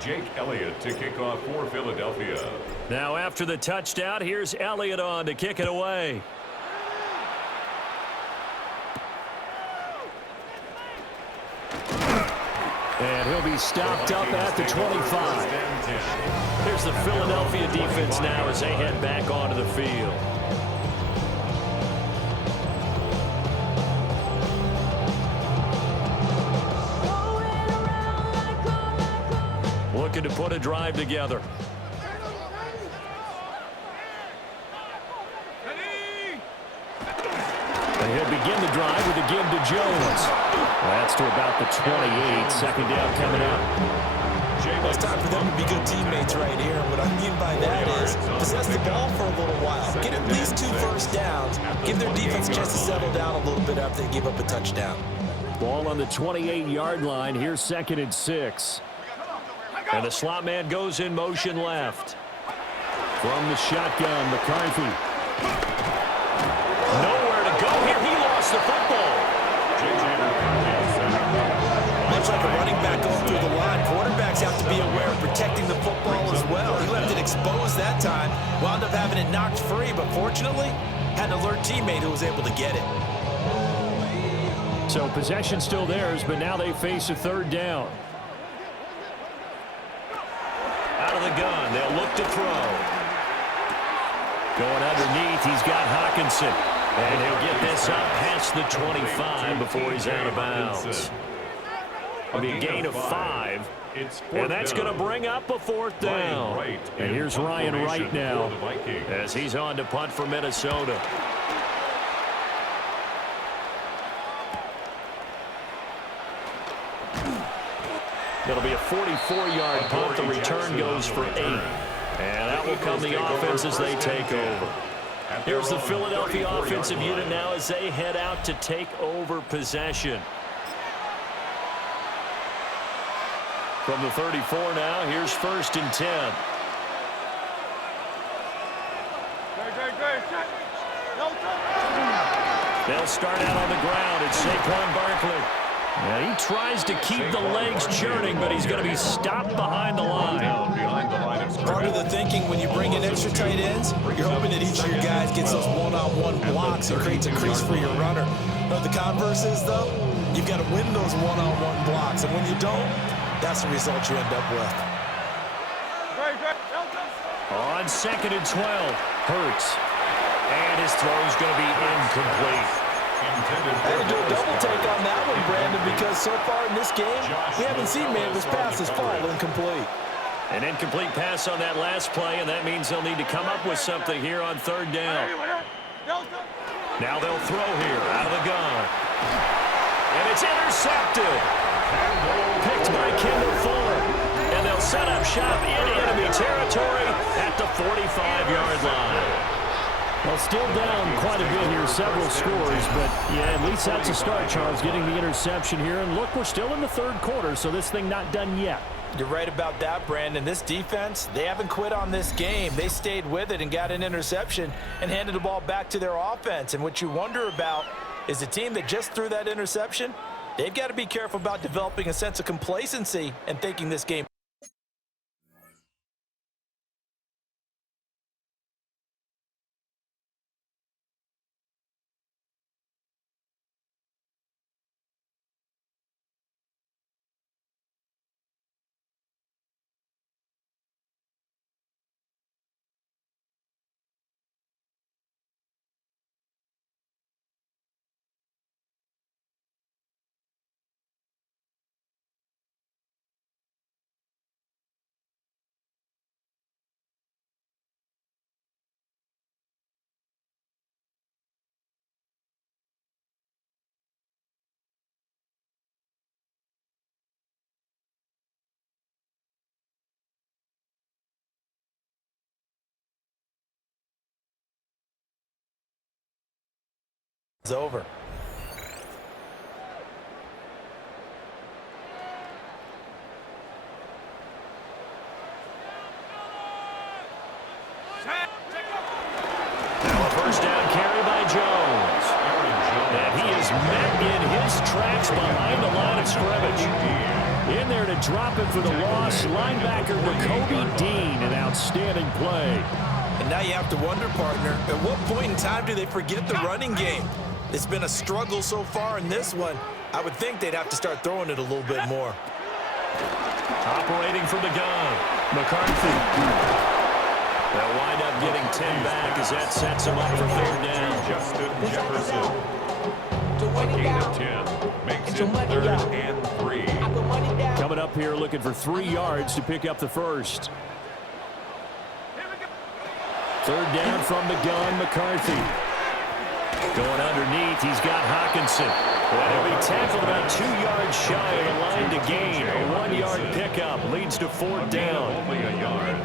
Jake Elliott to kick off for Philadelphia. Now after the touchdown, here's Elliott on to kick it away. And he'll be stopped up at the 25. Here's the Philadelphia defense now as they head back onto the field. Looking to put a drive together. And he'll begin the drive with a give to Jones. That's to about the 28. Second down coming up. Well, it's time for them to be good teammates right here. What I mean by that is possess the ball for a little while. Get at least 2 first downs. Give their defense a chance to settle down a little bit after they give up a touchdown. Ball on the 28-yard line. Here's 2nd and 6. And the slot man goes in motion left. From the shotgun, McCarthy. Nowhere to go here. He lost the football. Much like a running back going through the line, quarterbacks have to be aware of protecting the football as well. He left it exposed that time, wound up having it knocked free, but fortunately, had an alert teammate who was able to get it. So possession still theirs, but now they face a 3rd down. Out of the gun, they'll look to throw. Going underneath, he's got Hawkinson. And he'll get this up past the 25 before he's out of bounds. It'll be a gain of 5. And that's going to bring up a 4th down. And here's Ryan Wright now as he's on to punt for Minnesota. It'll be a 44-yard punt. The return goes for 8. And that will come the offense as they take over. Here's the Philadelphia offensive unit now as they head out to take over possession. From the 34 now, here's 1st and 10. They'll start out on the ground. It's Saquon Barkley. Now he tries to keep the legs churning, but he's going to be stopped behind the line. Part of the thinking when you bring in extra tight ends, you're hoping that each of your guys gets those one-on-one blocks and creates a crease for your runner. But the converse is, though, you've got to win those one-on-one blocks. And when you don't, that's the result you end up with. On 2nd and 12, Hurts. And his throw's going to be incomplete. I had to do a double take on that one, Brandon, because so far in this game, we haven't seen Mavis passes fall incomplete. An incomplete pass on that last play, and that means they'll need to come up with something here on 3rd down. Now they'll throw here out of the gun. And it's intercepted. Picked by Kendall Fuller. And they'll set up shop in enemy territory at the 45-yard line. Well, still down quite a bit here, several scores, but yeah, at least that's a start, Charles, getting the interception here. And look, we're still in the 3rd quarter, so this thing not done yet. You're right about that, Brandon. This defense, they haven't quit on this game. They stayed with it and got an interception and handed the ball back to their offense. And what you wonder about is the team that just threw that interception, they've got to be careful about developing a sense of complacency and thinking this game is over. Now a 1st down carry by Jones. And he is met in his tracks behind the line of scrimmage. In there to drop it for the loss, linebacker Nakobe Dean, an outstanding play. And now you have to wonder, partner, at what point in time do they forget the running game? It's been a struggle so far in this one. I would think they'd have to start throwing it a little bit more. Operating from the gun, McCarthy. They'll wind up getting 10 back as that sets them up for third down. Justin Jefferson. A gain of 10. Makes it 3rd and 3. Coming up here looking for 3 yards to pick up the first. Third down from the gun, McCarthy. Going underneath, he's got Hawkinson. And he'll be tackled about 2 yards shy of the line to gain. A 1-yard pickup leads to 4th down. Only a yard.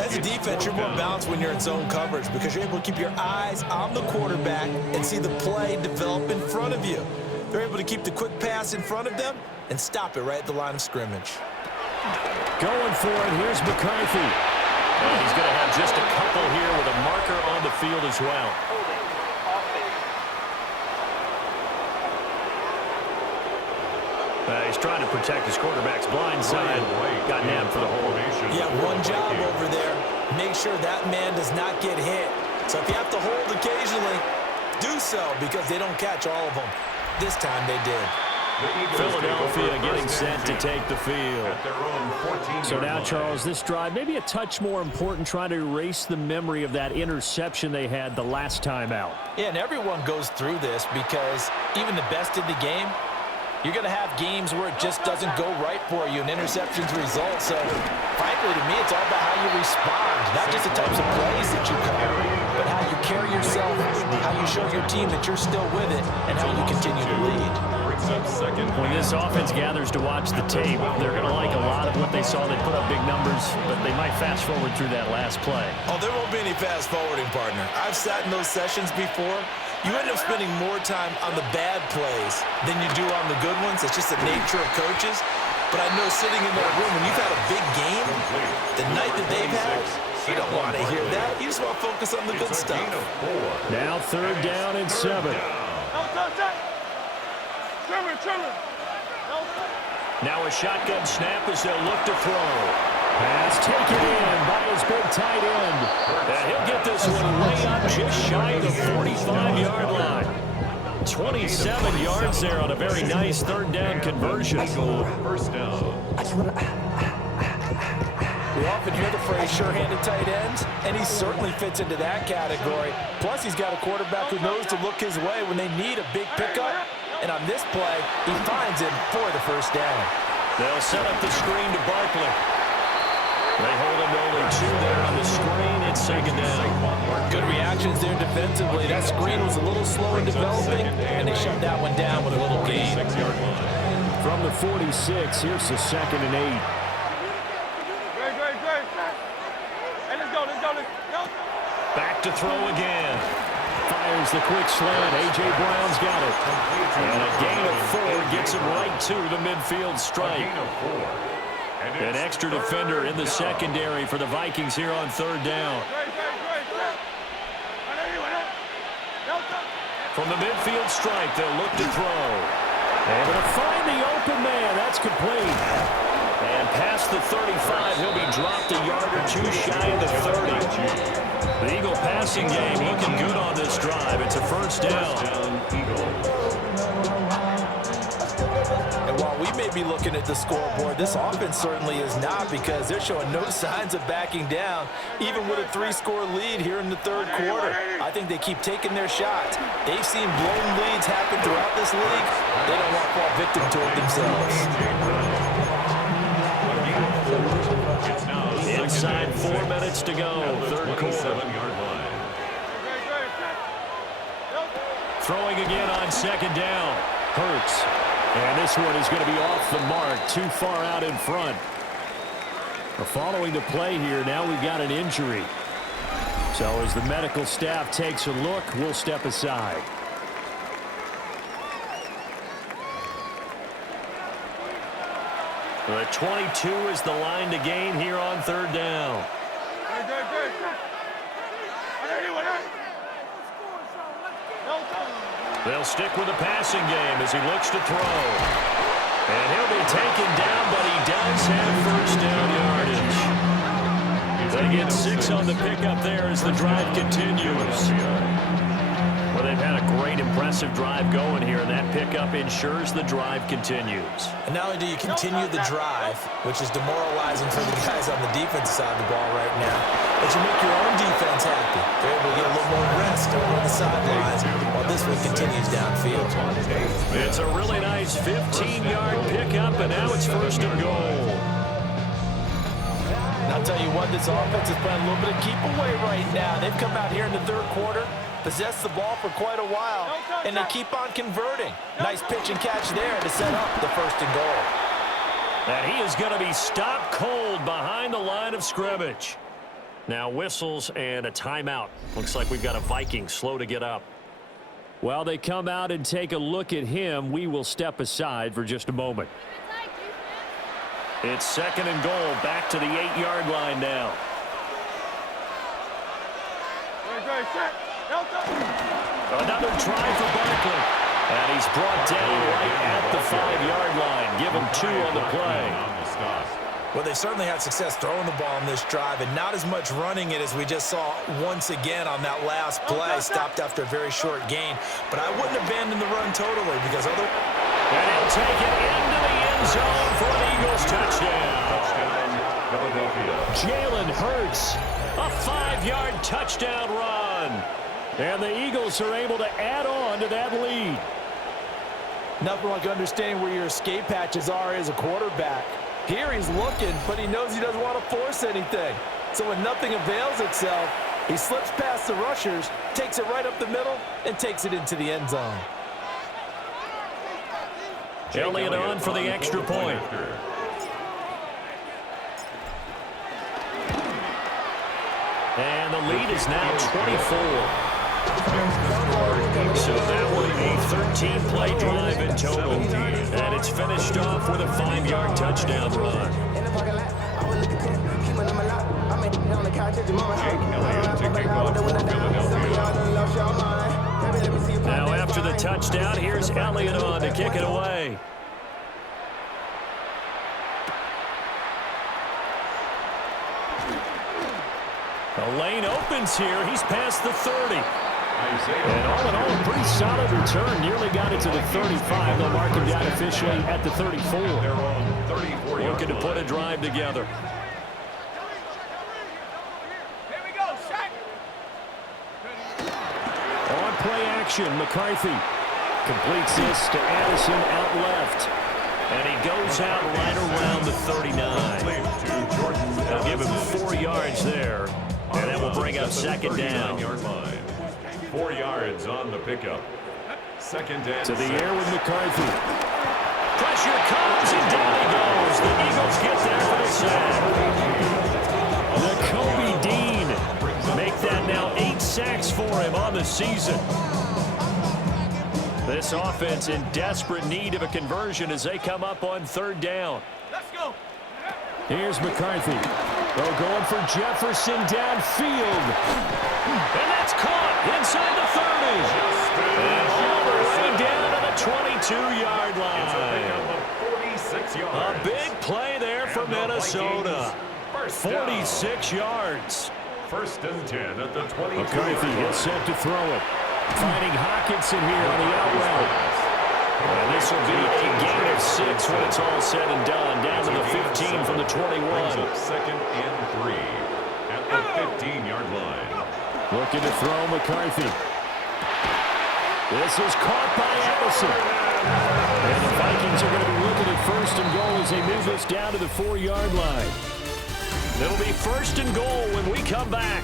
As a defense, you're more balanced when you're in zone coverage because you're able to keep your eyes on the quarterback and see the play develop in front of you. They're able to keep the quick pass in front of them and stop it right at the line of scrimmage. Going for it, here's McCarthy. And he's going to have just a couple here with a marker on the field as well. He's trying to protect his quarterback's blind side. Got nabbed for the hold. Yeah, one job over there. Make sure that man does not get hit. So if you have to hold occasionally, do so because they don't catch all of them. This time they did. Philadelphia getting set to take the field. So now, Charles, this drive maybe a touch more important, trying to erase the memory of that interception they had the last time out. Yeah, and everyone goes through this because even the best in the game, you're going to have games where it just doesn't go right for you and interceptions result. So, frankly, to me, it's all about how you respond, not just the types of plays that you call, but how you carry yourself, how you show your team that you're still with it, and how you continue to lead. When this offense gathers to watch the tape, they're going to like a lot of what they saw. They put up big numbers, but they might fast forward through that last play. Oh, there won't be any fast forwarding, partner. I've sat in those sessions before. You end up spending more time on the bad plays than you do on the good ones. It's just the nature of coaches. But I know sitting in that room, when you've had a big game, the night that they've had, you don't want to hear that. You just want to focus on the good stuff. Now 3rd down and 7. Now a shotgun snap as they'll look to throw. Pass taken in by his big tight end. And he'll get this one way up just shy of the 45-yard line. 27 yards there on a very nice 3rd down conversion. First down. We often hear the phrase sure-handed tight ends, and he certainly fits into that category. Plus, he's got a quarterback who knows to look his way when they need a big pickup. And on this play, he finds him for the 1st down. They'll set up the screen to Barkley. They hold him to only 2 there on the screen. It's 2nd down. Good reactions there defensively. That screen was a little slow in developing, and they shut that one down with a little gain. From the 46, here's the 2nd and 8. Hey, let's go. Back to throw again. Fires the quick slant. A.J. Brown's got it. And a gain of 4 gets him right to the midfield stripe. An extra defender in the secondary for the Vikings here on 3rd down. From the midfield stripe, they'll look to throw. Able to find the open man. That's complete. And past the 35, he'll be dropped a yard or 2 shy of the 30. The Eagle passing game looking good on this drive. It's a 1st down. And while we may be looking at the scoreboard, this offense certainly is not, because they're showing no signs of backing down, even with a 3-score lead here in the 3rd quarter. I think they keep taking their shots. They've seen blown leads happen throughout this league. They don't want to fall victim to it themselves. Inside 4 minutes to go, 3rd quarter. 7-yard line. Throwing again on 2nd down. Hurts. And this one is going to be off the mark, too far out in front. Following the play here, now we've got an injury. So as the medical staff takes a look, we'll step aside. The 22 is the line to gain here on 3rd down. They'll stick with the passing game as he looks to throw. And he'll be taken down, but he does have 1st down yardage. They get 6 on the pickup there as the drive continues. Well, they've had a great great, impressive drive going here, and that pickup ensures the drive continues. And not only do you continue the drive, which is demoralizing for the guys on the defensive side of the ball right now, but you make your own defense happy. They're able to get a little more rest over the sidelines while this one continues downfield. It's a really nice 15-yard pickup, and now it's first and goal. And I'll tell you what, this offense is playing a little bit of keep away right now. They've come out here in the third quarter, possessed the ball for quite a while, and they keep on converting. Nice pitch and catch there to set up the first and goal. And he is going to be stopped cold behind the line of scrimmage. Now whistles and a timeout. Looks like we've got a Viking slow to get up. While they come out and take a look at him, we will step aside for just a moment. It's second and goal, back to the 8-yard line now. Another try for Barkley. And he's brought down right at the 5-yard line. Give him 2 on the play. Well, they certainly had success throwing the ball in this drive, and not as much running it as we just saw once again on that last play. Stopped after a very short gain. But I wouldn't abandon the run totally because other... And he'll take it into the end zone for an Eagles touchdown. Jalen Hurts, a 5-yard touchdown run. And the Eagles are able to add on to that lead. Nothing like understanding where your escape hatches are as a quarterback. Here he's looking, but he knows he doesn't want to force anything. So when nothing avails itself, he slips past the rushers, takes it right up the middle, and takes it into the end zone. Elliott on for the extra point. And the lead is now 24. So that will be a 13-play drive in total. And it's finished off with a 5-yard touchdown run. Now after the touchdown, here's Elliott on to kick it away. The lane opens here. He's past the 30. And all in all, a pretty solid return. Nearly got it to the 35. They'll mark him down officially at the 34. Looking to put a drive together. On play action, McCarthy completes this to Addison out left. And he goes out right around the 39. They'll give him 4 yards there. And that will bring up second down. 4 yards on the pickup. Second and to the air with McCarthy. Pressure comes and down he goes. The Eagles get there for the sack. The Kobe Dean make that now 8 sacks for him on the season. This offense in desperate need of a conversion as they come up on third down. Let's go. Here's McCarthy. They're going for Jefferson downfield. And that's caught inside the 30. And all the way down to the 22-yard line. A big play there for Minnesota. 46 yards. First and 10 at the 22. McCarthy is set to throw it. Finding Hawkinson here on the out route. And this will be a gain of 6 when it's all said and done. Down to the 15 from the 21. Second and 3 at the 15-yard line. Looking to throw McCarthy. This is caught by Addison. And the Vikings are going to be looking at first and goal as they move this down to the 4-yard line. It'll be first and goal when we come back.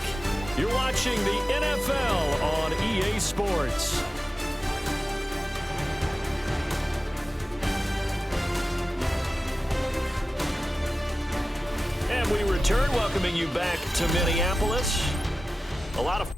You're watching the NFL on EA Sports. And we return, welcoming you back to Minneapolis. A lot of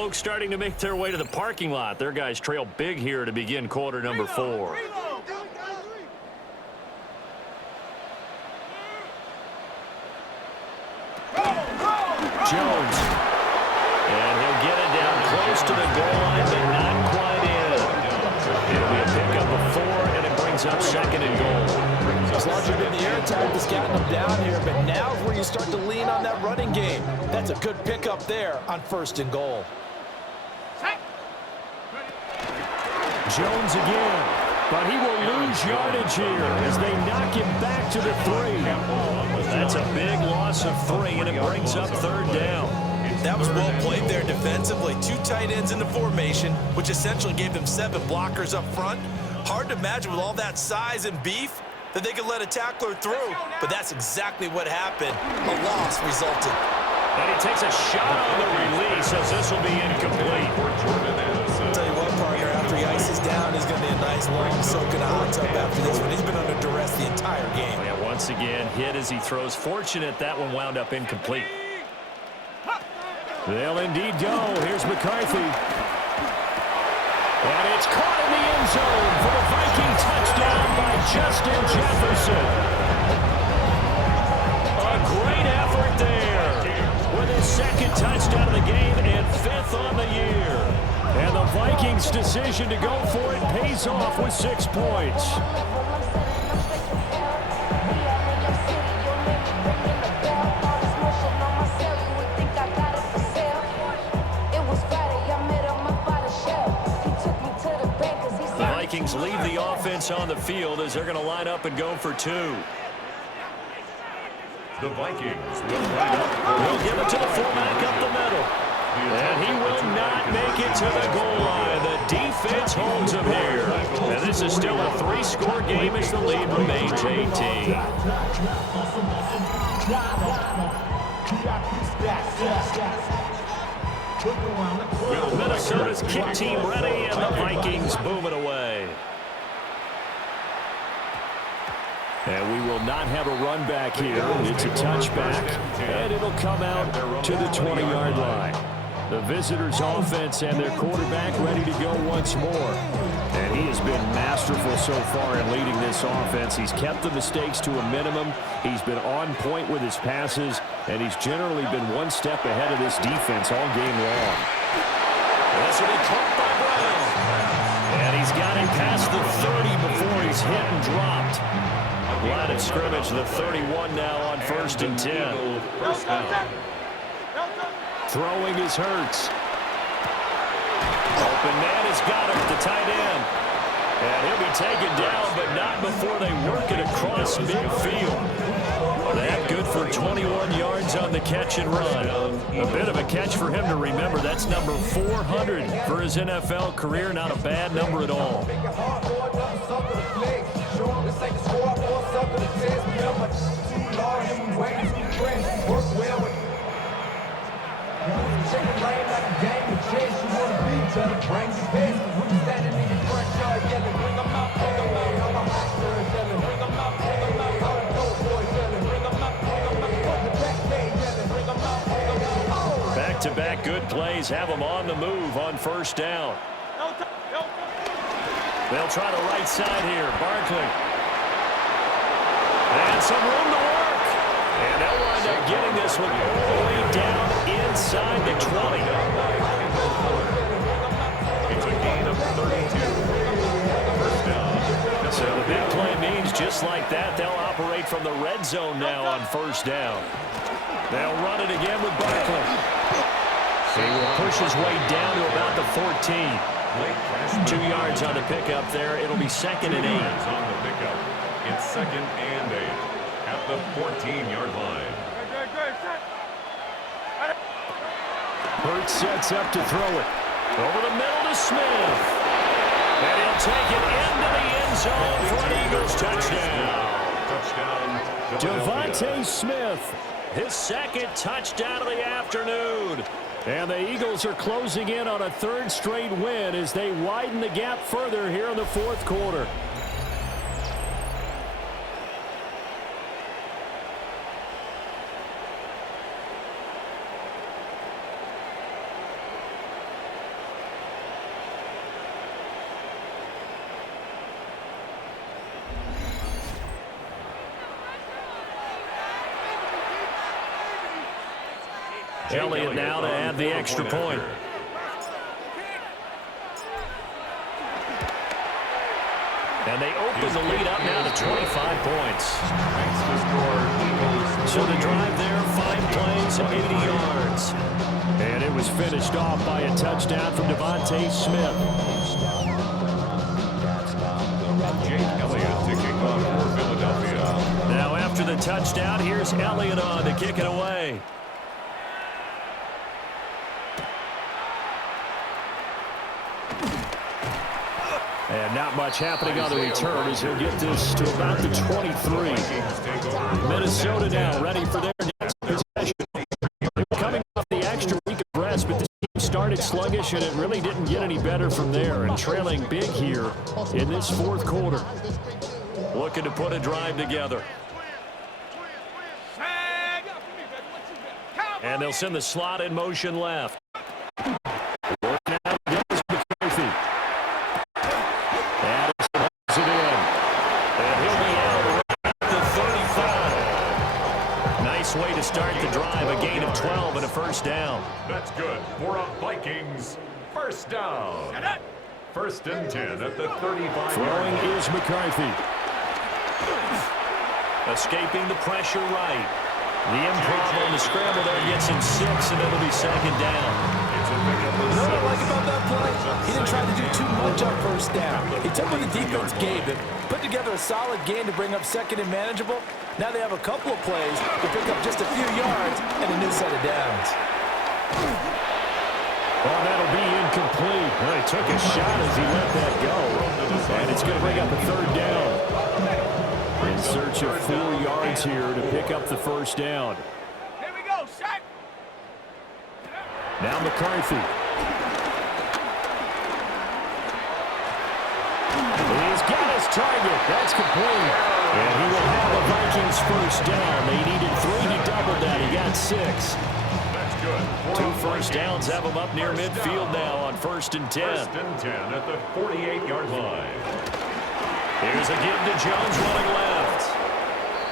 Folks starting to make their way to the parking lot. Their guys trail big here to begin quarter number 4. Jones. And he'll get it down close to the goal line, but not quite in. It'll be a pickup of 4, and it brings up 2nd and goal. As long as you've been the air attack that's gotten them down here, but now's where you start to lean on that running game. That's a good pickup there on 1st and goal. Jones again, but he will lose yardage here as they knock him back to the 3. That's a big loss of 3, and it brings up 3rd down. That was well played there defensively. 2 tight ends in the formation, which essentially gave them 7 blockers up front. Hard to imagine with all that size and beef that they could let a tackler through, but that's exactly what happened. A loss resulted. And he takes a shot on the release as this will be incomplete. I'll tell you what, partner, after he ices down, he's going to be a nice long soak in a hot tub after this one. He's been under duress the entire game. Yeah, once again, hit as he throws. Fortunate that one wound up incomplete. They'll indeed go. Here's McCarthy. And it's caught in the end zone for the Viking touchdown by Justin Jefferson. A great effort there with his 2nd touchdown of the game and 5th on the year. And the Vikings' decision to go for it pays off with 6 points. The Vikings leave the offense on the field as they're going to line up and go for 2. The Vikings will line up. He'll give it to the fullback up the middle. And he will not make it to the goal line. The defense holds him here. And this is still a 3-score game as the lead remains 18. Minnesota's kick team ready, and the Vikings boom it away. And we will not have a run back here. It's a touchback, and it'll come out to the 20-yard line. The visitors' offense and their quarterback ready to go once more. And he has been masterful so far in leading this offense. He's kept the mistakes to a minimum. He's been on point with his passes, and he's generally been one step ahead of this defense all game long. This will be caught by Brown. And he's got him past the 30 before he's hit and dropped. Line of scrimmage, the 31 now on 1st and 10. Throwing is Hurts. Open man has got him, the tight end. And he'll be taken down, but not before they work it across midfield. That good for 21 yards on the catch and run. A bit of a catch for him to remember. That's number 400 for his NFL career. Not a bad number at all. Back-to-back good plays have them on the move on 1st down. They'll try the right side here. Barkley. And some room to work. And they'll wind up getting this one all the way down inside the 20. It's a gain of 32. 1st down. So the big play means just like that, they'll operate from the red zone now on 1st down. They'll run it again with Barkley. He will push his way down to about the 14. 2 yards on the pickup there. It'll be 2nd and 8. On the pickup. It's 2nd and 8 at the 14-yard line. Hurts sets up to throw it. Over the middle to Smith. And he'll take it into the end zone for an Eagles touchdown. Devontae Smith, his 2nd touchdown of the afternoon. And the Eagles are closing in on a 3rd straight win as they widen the gap further here in the 4th quarter. Elliott now to add the extra point. And they open the lead up now to 25 points. So the drive there, 5 plays and 80 yards. And it was finished off by a touchdown from Devontae Smith. Jake Elliott to kick off for Philadelphia. Now after the touchdown, here's Elliott on to kick it away. And not much happening on the return as he'll get this to about the 23. Minnesota now ready for their next possession. Coming off the extra week of rest, but the team started sluggish, and it really didn't get any better from there. And trailing big here in this fourth quarter. Looking to put a drive together. And they'll send the slot in motion left. Working out against McCarthy. Way to start the drive, a gain of 12 and a first down. That's good for a Vikings first down. First and 10 at the 35. Throwing is McCarthy. Escaping the pressure right. The improv on the scramble there gets him 6, and it'll be second down. You know what I like about that play? He didn't try to do too much on first down. He took what the defense gave him, put together a solid gain to bring up second and manageable. Now they have a couple of plays to pick up just a few yards and a new set of downs. Well, that'll be incomplete. Well, he took a shot as he let that go. And it's going to bring up a third down. In search of 4 yards here to pick up the first down. Here we go, shot. Now McCarthy. He's got his target. That's complete. And he will have a Vikings first down. They needed 3. He doubled that. He got 6. That's good. 2 first downs have him up near midfield now on first and 10. First and 10 at the 48-yard line. Here's a give to Jones running left.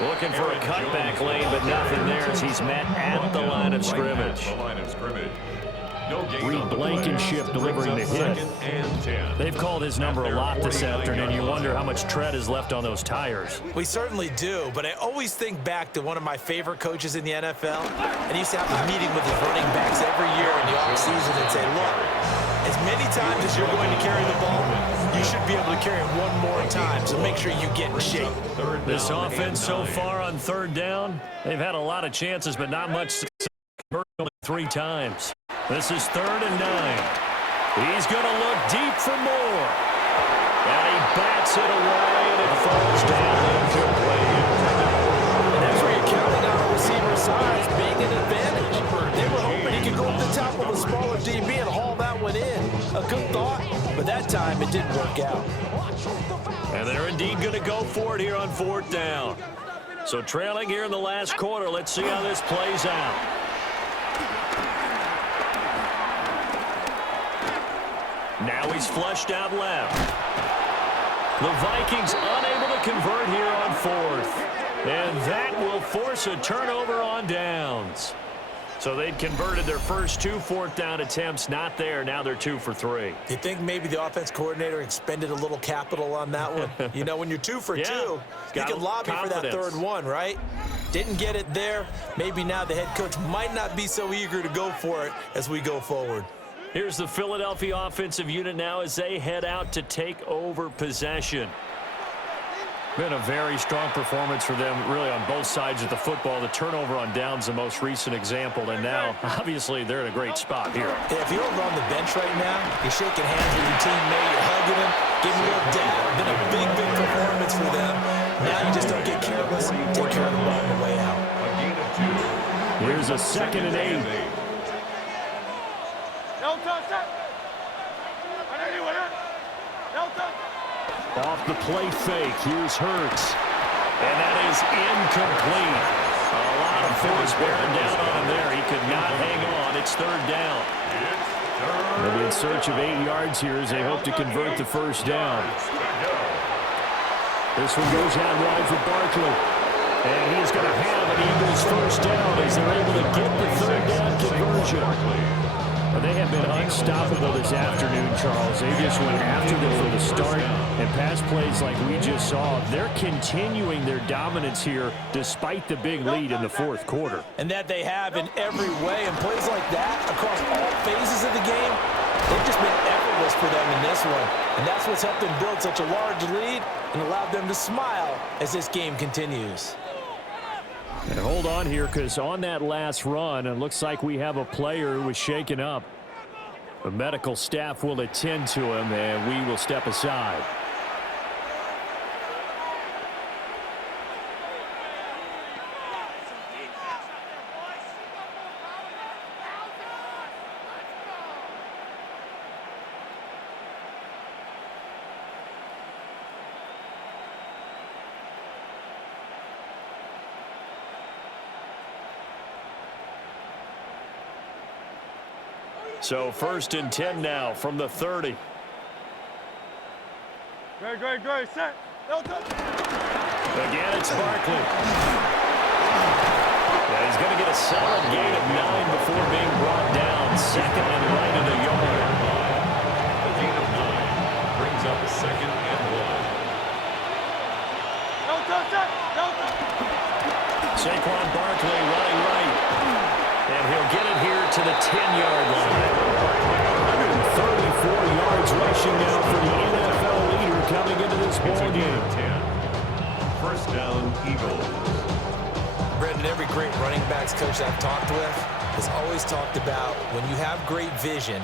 Looking for a cutback lane, but nothing there as he's met at the line of scrimmage. Reed Blankenship delivering the hit. They've called his number a lot this afternoon. You wonder how much tread is left on those tires. We certainly do, but I always think back to one of my favorite coaches in the NFL, and he used to have a meeting with his running backs every year in the offseason and say, look, as many times as you're going to carry the ball, you should be able to carry it one more time, so make sure you get in shape. This offense so far on third down, they've had a lot of chances, but not much success. Only 3 times. This is 3rd and 9. He's going to look deep for more. And he bats it away, and it falls down incomplete. And that's where you're counting on a receiver's size being an advantage. They were hoping he could go up the top of a smaller DB and haul that one in. A good thought, but that time it didn't work out. And they're indeed going to go for it here on 4th down. So trailing here in the last quarter, let's see how this plays out. Now he's flushed out left. The Vikings unable to convert here on 4th. And that will force a turnover on downs. So they'd converted their first 2 4th down attempts, not there. Now they're 2 for 3. You think maybe the offense coordinator expended a little capital on that one? You know, when you're 2 for 2, you can lobby for that 3rd one, right? Didn't get it there. Maybe now the head coach might not be so eager to go for it as we go forward. Here's the Philadelphia offensive unit now as they head out to take over possession. Been a very strong performance for them, really, on both sides of the football. The turnover on downs, the most recent example, and now, obviously, they're in a great spot here. Yeah, if you're over on the bench right now, you're shaking hands with your teammate, you're hugging him, giving him a little dab. Been a big, big performance for them. Now you just don't get careless. Take care of the ball on the way out. Here's a 2nd and 8. Off the play fake, here's Hurts. And that is incomplete. A lot of force bearing down on him there. He could not hang on. It's 3rd down. They'll be in search of 8 yards here as they hope to convert the first down. This one goes out wide for Barkley. And he is going to have an Eagles first down as they're able to get the third down conversion. Well, they have been unstoppable this afternoon, Charles. They just went after them from the start, and pass plays like we just saw. They're continuing their dominance here despite the big lead in the fourth quarter. And that they have in every way. And plays like that across all phases of the game, they've just been effortless for them in this one. And that's what's helped them build such a large lead and allowed them to smile as this game continues. And hold on here, because on that last run, it looks like we have a player who was shaken up. The medical staff will attend to him, and we will step aside. So 1st and 10 now from the 30. Great, set. Again, it's Barkley. Yeah, he's going to get a solid gain of 9 before being brought down. Second and right at a yard. The gain of 9 brings up a 2nd and 1. Saquon Barkley running right. And he'll get it here to the 10-yard line. 134 yards rushing now for the NFL leader coming into this ball game. 10. First down, Eagles. Brendan, every great running backs coach I've talked with has always talked about when you have great vision,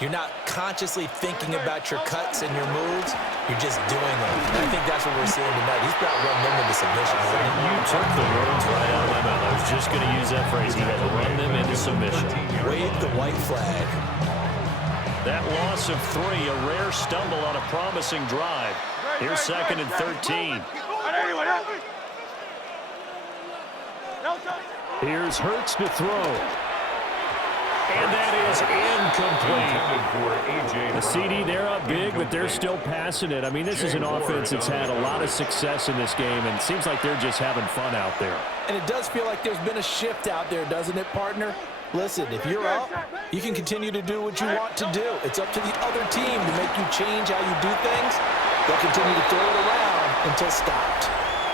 you're not consciously thinking about your cuts and your moves, you're just doing them. And I think that's what we're seeing tonight. He's about running them into submission. You took the words right out of my mouth. I was just going to use that phrase. He had to run them into submission. Wave the white flag. That loss of 3, a rare stumble on a promising drive. Here's 2nd and 13. Here's Hurts to throw. And that is incomplete. The CD, they're up big, but they're still passing it. I mean, this is an offense that's had a lot of success in this game, and it seems like they're just having fun out there. And it does feel like there's been a shift out there, doesn't it, partner? Listen, if you're up, you can continue to do what you want to do. It's up to the other team to make you change how you do things. They'll continue to throw it around until stopped.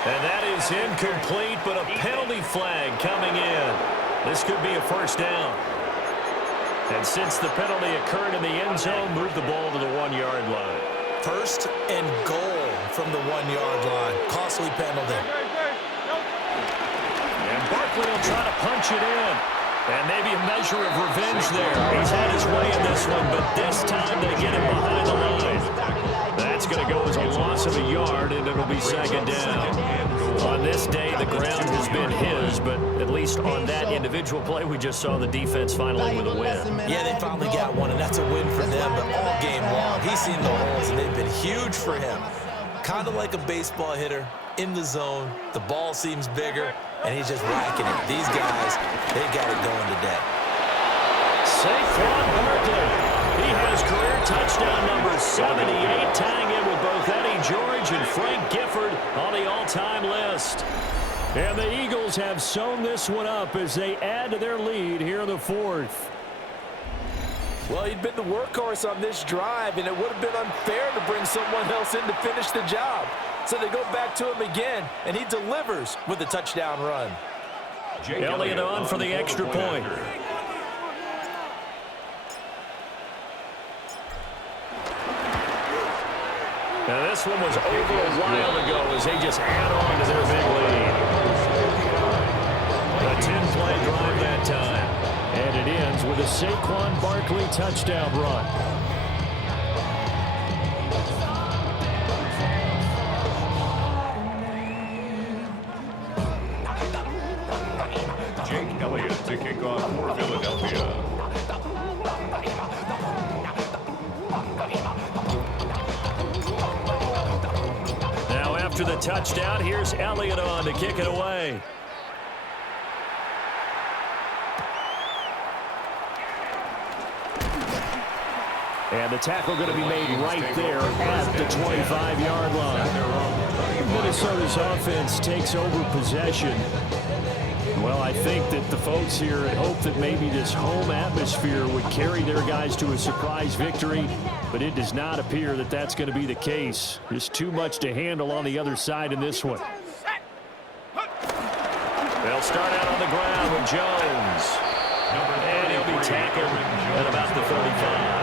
And that is incomplete, but a penalty flag coming in. This could be a first down. And since the penalty occurred in the end zone, move the ball to the 1-yard line. 1st and goal from the 1-yard line. Costly penalty. And Barkley will try to punch it in. And maybe a measure of revenge there. He's had his way in this one, but this time they get him behind the line. That's going to go as a loss of a yard, and it'll be 2nd down. On this day, the ground has been his, but at least on that individual play, we just saw the defense finally with a win. Yeah, they finally got one, and that's a win for them, but all game long, he's seen the holes, and they've been huge for him. Kind of like a baseball hitter in the zone. The ball seems bigger, and he's just whacking it. These guys, they got it going today. Saquon Barkley. He has career touchdown number 78, tying in with both Eddie George and Frank Gifford on the all-time list. And the Eagles have sewn this one up as they add to their lead here in the 4th. Well, he'd been the workhorse on this drive, and it would have been unfair to bring someone else in to finish the job. So they go back to him again, and he delivers with a touchdown run. Elliott on for the extra point. Now this one was over a while ago as they just add on to their big lead. A 10-play drive that time. And it ends with a Saquon Barkley touchdown run. Jake Elliott to kick off for Philadelphia. Now after the touchdown, here's Elliott on to kick it away. And the tackle going to be made right there at the 25-yard line. Minnesota's offense takes over possession. Well, I think that the folks here hope that maybe this home atmosphere would carry their guys to a surprise victory, but it does not appear that that's going to be the case. There's too much to handle on the other side in this one. They'll start out on the ground with Jones. And he'll be tackled at about the 35.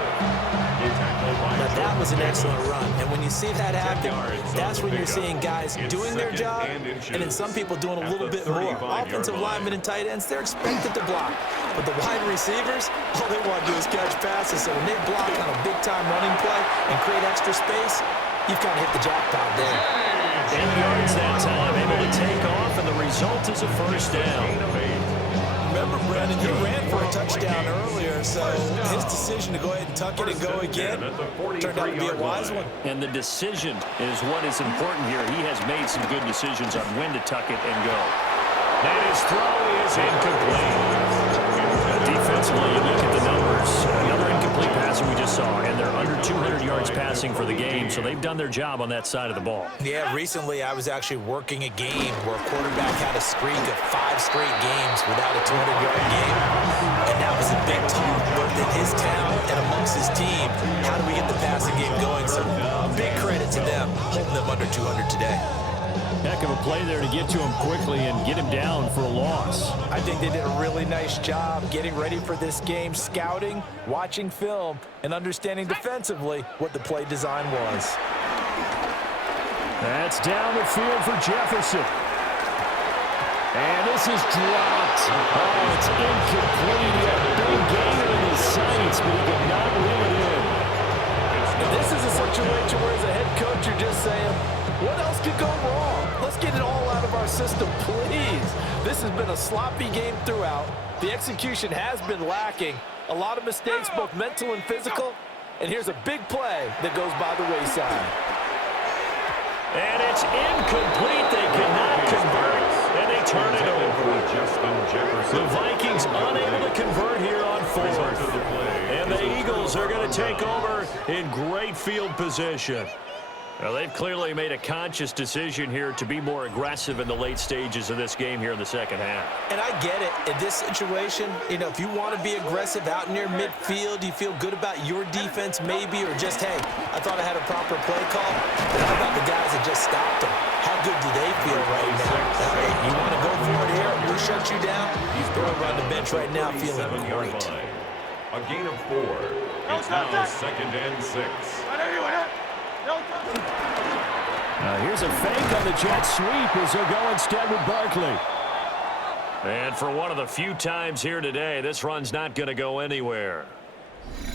Now, that was an excellent run. And when you see that happen, that's when you're seeing guys doing their job and then some people doing a little bit more. Offensive linemen and tight ends, they're expected to block. But the wide receivers, all they want to do is catch passes. So when they block on a big-time running play and create extra space, you've kind of hit the jackpot there. 8 yards that time, able to take off, and the result is a first down. Remember, Brandon, he ran for a touchdown earlier, so his decision to go ahead and tuck it and go again turned out to be a wise one. And the decision is what is important here. He has made some good decisions on when to tuck it and go. And his throw is incomplete. Defensively, you look at the numbers. Another incomplete passing we just saw, and they're under 200 yards passing for the game, so they've done their job on that side of the ball. Yeah, recently I was actually working a game where a quarterback had a streak of 5 straight games without a 200-yard game, and that was a big talk both in his town and amongst his team. How do we get the passing game going? So big credit to them, holding them under 200 today. Heck of a play there to get to him quickly and get him down for a loss. I think they did a really nice job getting ready for this game, scouting, watching film, and understanding defensively what the play design was. That's down the field for Jefferson. And this is dropped. Oh, it's incomplete. He had a big gain in his sights, but he could not reel it in. Now, this is a situation where as a head coach, you're just saying, what else could go wrong? Let's get it all out of our system, please. This has been a sloppy game throughout. The execution has been lacking. A lot of mistakes, both mental and physical. And here's a big play that goes by the wayside. And it's incomplete. They cannot convert, and they turn it over. The Vikings unable to convert here on fourth. And the Eagles are going to take over in great field position. Well, they've clearly made a conscious decision here to be more aggressive in the late stages of this game here in the second half. And I get it. In this situation, if you want to be aggressive out near midfield, you feel good about your defense maybe, or just, hey, I thought I had a proper play call. But how about the guys that just stopped them? How good do they feel right now? Hey, you want to go for it here? We shut you down? They're over on the bench right now feeling great. A gain of 4. It's now 2nd and 6. Here's a fake on the jet sweep as they'll go instead with Barkley. And for one of the few times here today, this run's not going to go anywhere.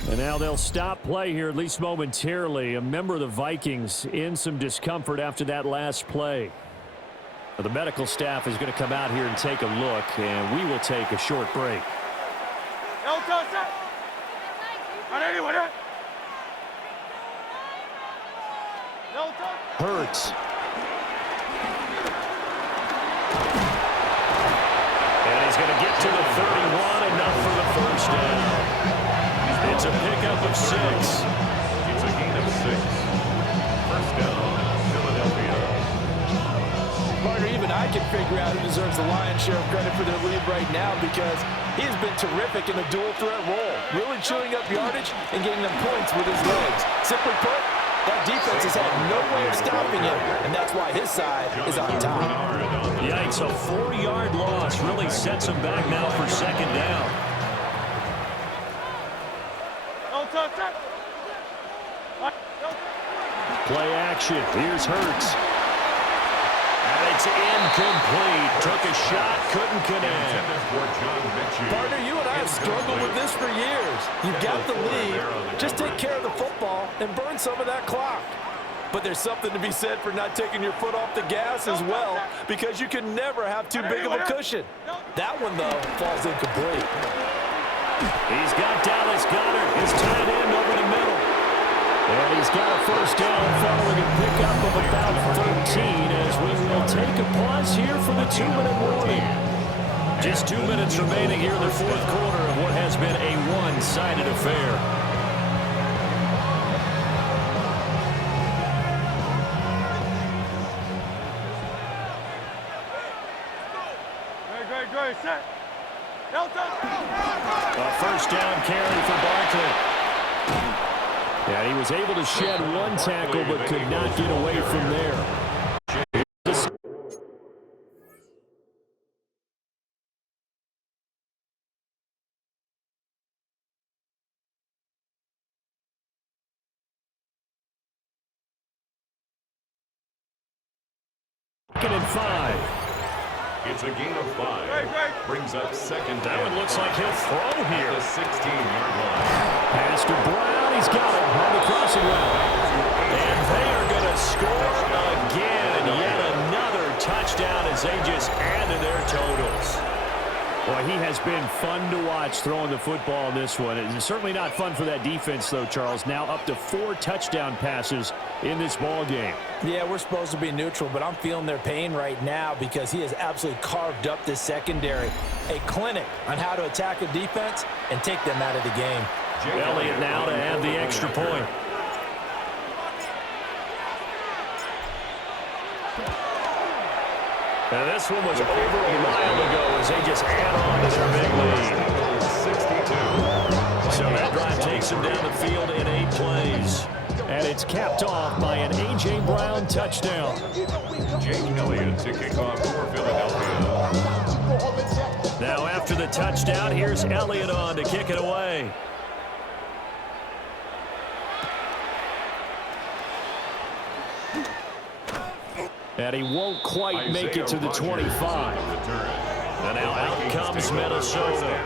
And now they'll stop play here, at least momentarily. A member of the Vikings in some discomfort after that last play. The medical staff is going to come out here and take a look, and we will take a short break. Hurts. And he's going to get to the 31, enough for the first down. It's a pickup of 6. It's a gain of 6. First down, Philadelphia. Partner, even I can figure out who deserves the lion's share of credit for their lead right now, because he has been terrific in a dual threat role, really chewing up yardage and getting them points with his legs. Simply put, that defense has had no way of stopping him, and that's why his side is on top. Yikes, a 4-yard loss really sets him back now for second down. Play action. Here's Hurts. And it's incomplete. Took a shot, couldn't connect. Partner, you and I have struggled with this for years. You've got the lead. Just take care of the football and burn some of that clock. But there's something to be said for not taking your foot off the gas as well, because you can never have too big of a cushion. That one, though, falls incomplete. He's got Dallas Goedert, his tight end over the middle. And he's got a first down following a pickup of about 13 as we will take a pause here for the 2-minute warning. Just 2 minutes remaining here in the fourth quarter of what has been a one-sided affair. A first down carry for Barkley. And he was able to shed one tackle but could not get away from there. Second and 5. It's a gain of 5. Brings up second down. That one looks like he'll throw here. The 16-yard line. Pass to Brown. He's got it on the crossing route. And they are going to score again. Yet another touchdown as they just add to their totals. Boy, he has been fun to watch throwing the football in this one. It's certainly not fun for that defense, though, Charles. Now up to 4 touchdown passes in this ball game. Yeah, we're supposed to be neutral, but I'm feeling their pain right now because he has absolutely carved up this secondary. A clinic on how to attack a defense and take them out of the game. Elliott now to add the extra point. And this one was over a mile ago as they just add on to their big lead. 62. So that drive takes them down the field in 8 plays. And it's capped off by an A.J. Brown touchdown. Jake Elliott to kick off for Philadelphia. Now after the touchdown, here's Elliott on to kick it away. And he won't quite make it to the 25. And now out comes Minnesota.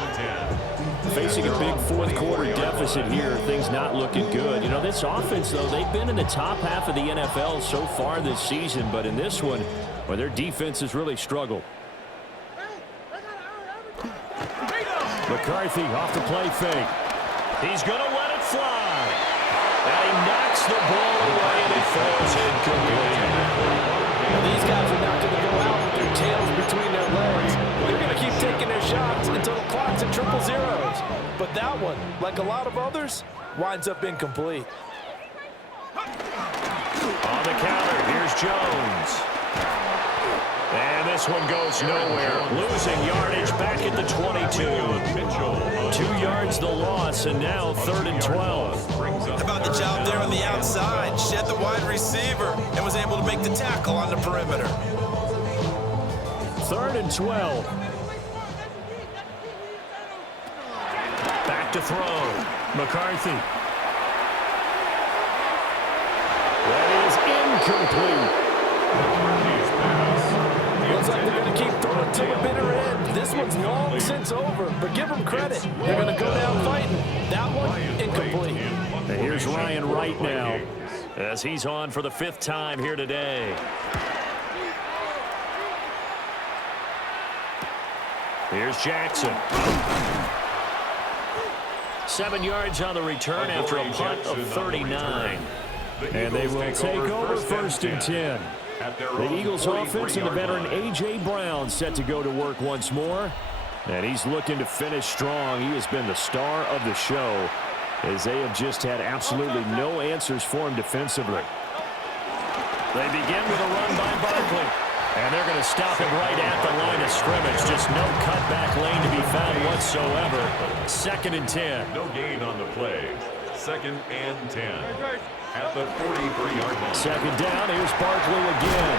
Facing a big fourth quarter deficit here, things not looking good. You know, this offense, though, they've been in the top half of the NFL so far this season, but in this one, well, their defense has really struggled. McCarthy off the play fake. He's going to let it fly. And he knocks the ball away, and it falls incomplete. These guys are not going to go out with their tails between their legs. They're going to keep taking their shots until the clock's at triple zeros. But that one, like a lot of others, winds up incomplete. On the counter, here's Jones. And this one goes nowhere. Losing yardage back at the 22. 2 yards the loss, and now 3rd and 12. How about the job there on the outside? Shed the wide receiver and was able to make the tackle on the perimeter. 3rd and 12. Back to throw. McCarthy. That is incomplete. Looks like they're going to keep throwing to the bitter end. This one's long since over, but give them credit. They're going to go down fighting. That one, incomplete. And here's Ryan Wright now as he's on for the 5th time here today. Here's Jackson. 7 yards on the return after a punt of 39. And they will take over 1st and 10. The Eagles offense and the veteran A.J. Brown set to go to work once more. And he's looking to finish strong. He has been the star of the show as they have just had absolutely no answers for him defensively. They begin with a run by Barkley. And they're going to stop him right at the line of scrimmage. Just no cutback lane to be found whatsoever. 2nd and 10. No gain on the play. 2nd and 10. At the 43-yard line. 2nd down. Here's Barkley again.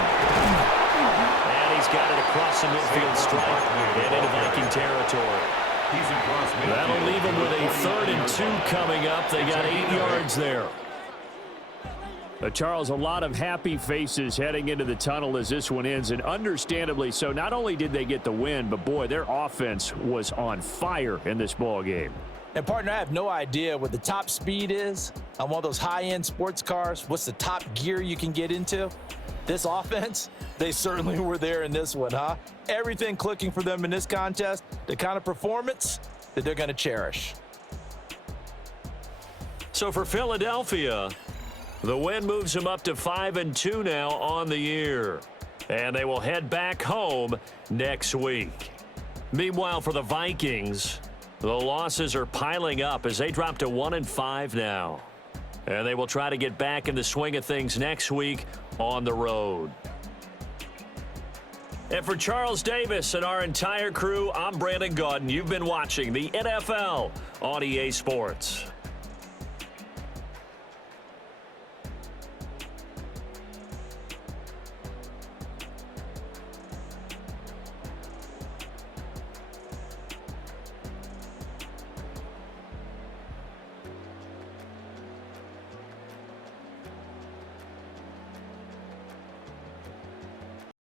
And he's got it across the midfield stripe and into Viking territory. That'll leave him with a 3rd and 2 coming up. They got 8 yards there. Charles, a lot of happy faces heading into the tunnel as this one ends, and understandably so. Not only did they get the win, but boy, their offense was on fire in this ball game. And partner, I have no idea what the top speed is on one of those high-end sports cars. What's the top gear you can get into? This offense, they certainly were there in this one, huh? Everything clicking for them in this contest, the kind of performance that they're going to cherish. So for Philadelphia, the win moves them up to 5-2 now on the year. And they will head back home next week. Meanwhile, for the Vikings, the losses are piling up as they drop to 1-5 now. And they will try to get back in the swing of things next week on the road. And for Charles Davis and our entire crew, I'm Brandon Gaudin. You've been watching the NFL on EA Sports.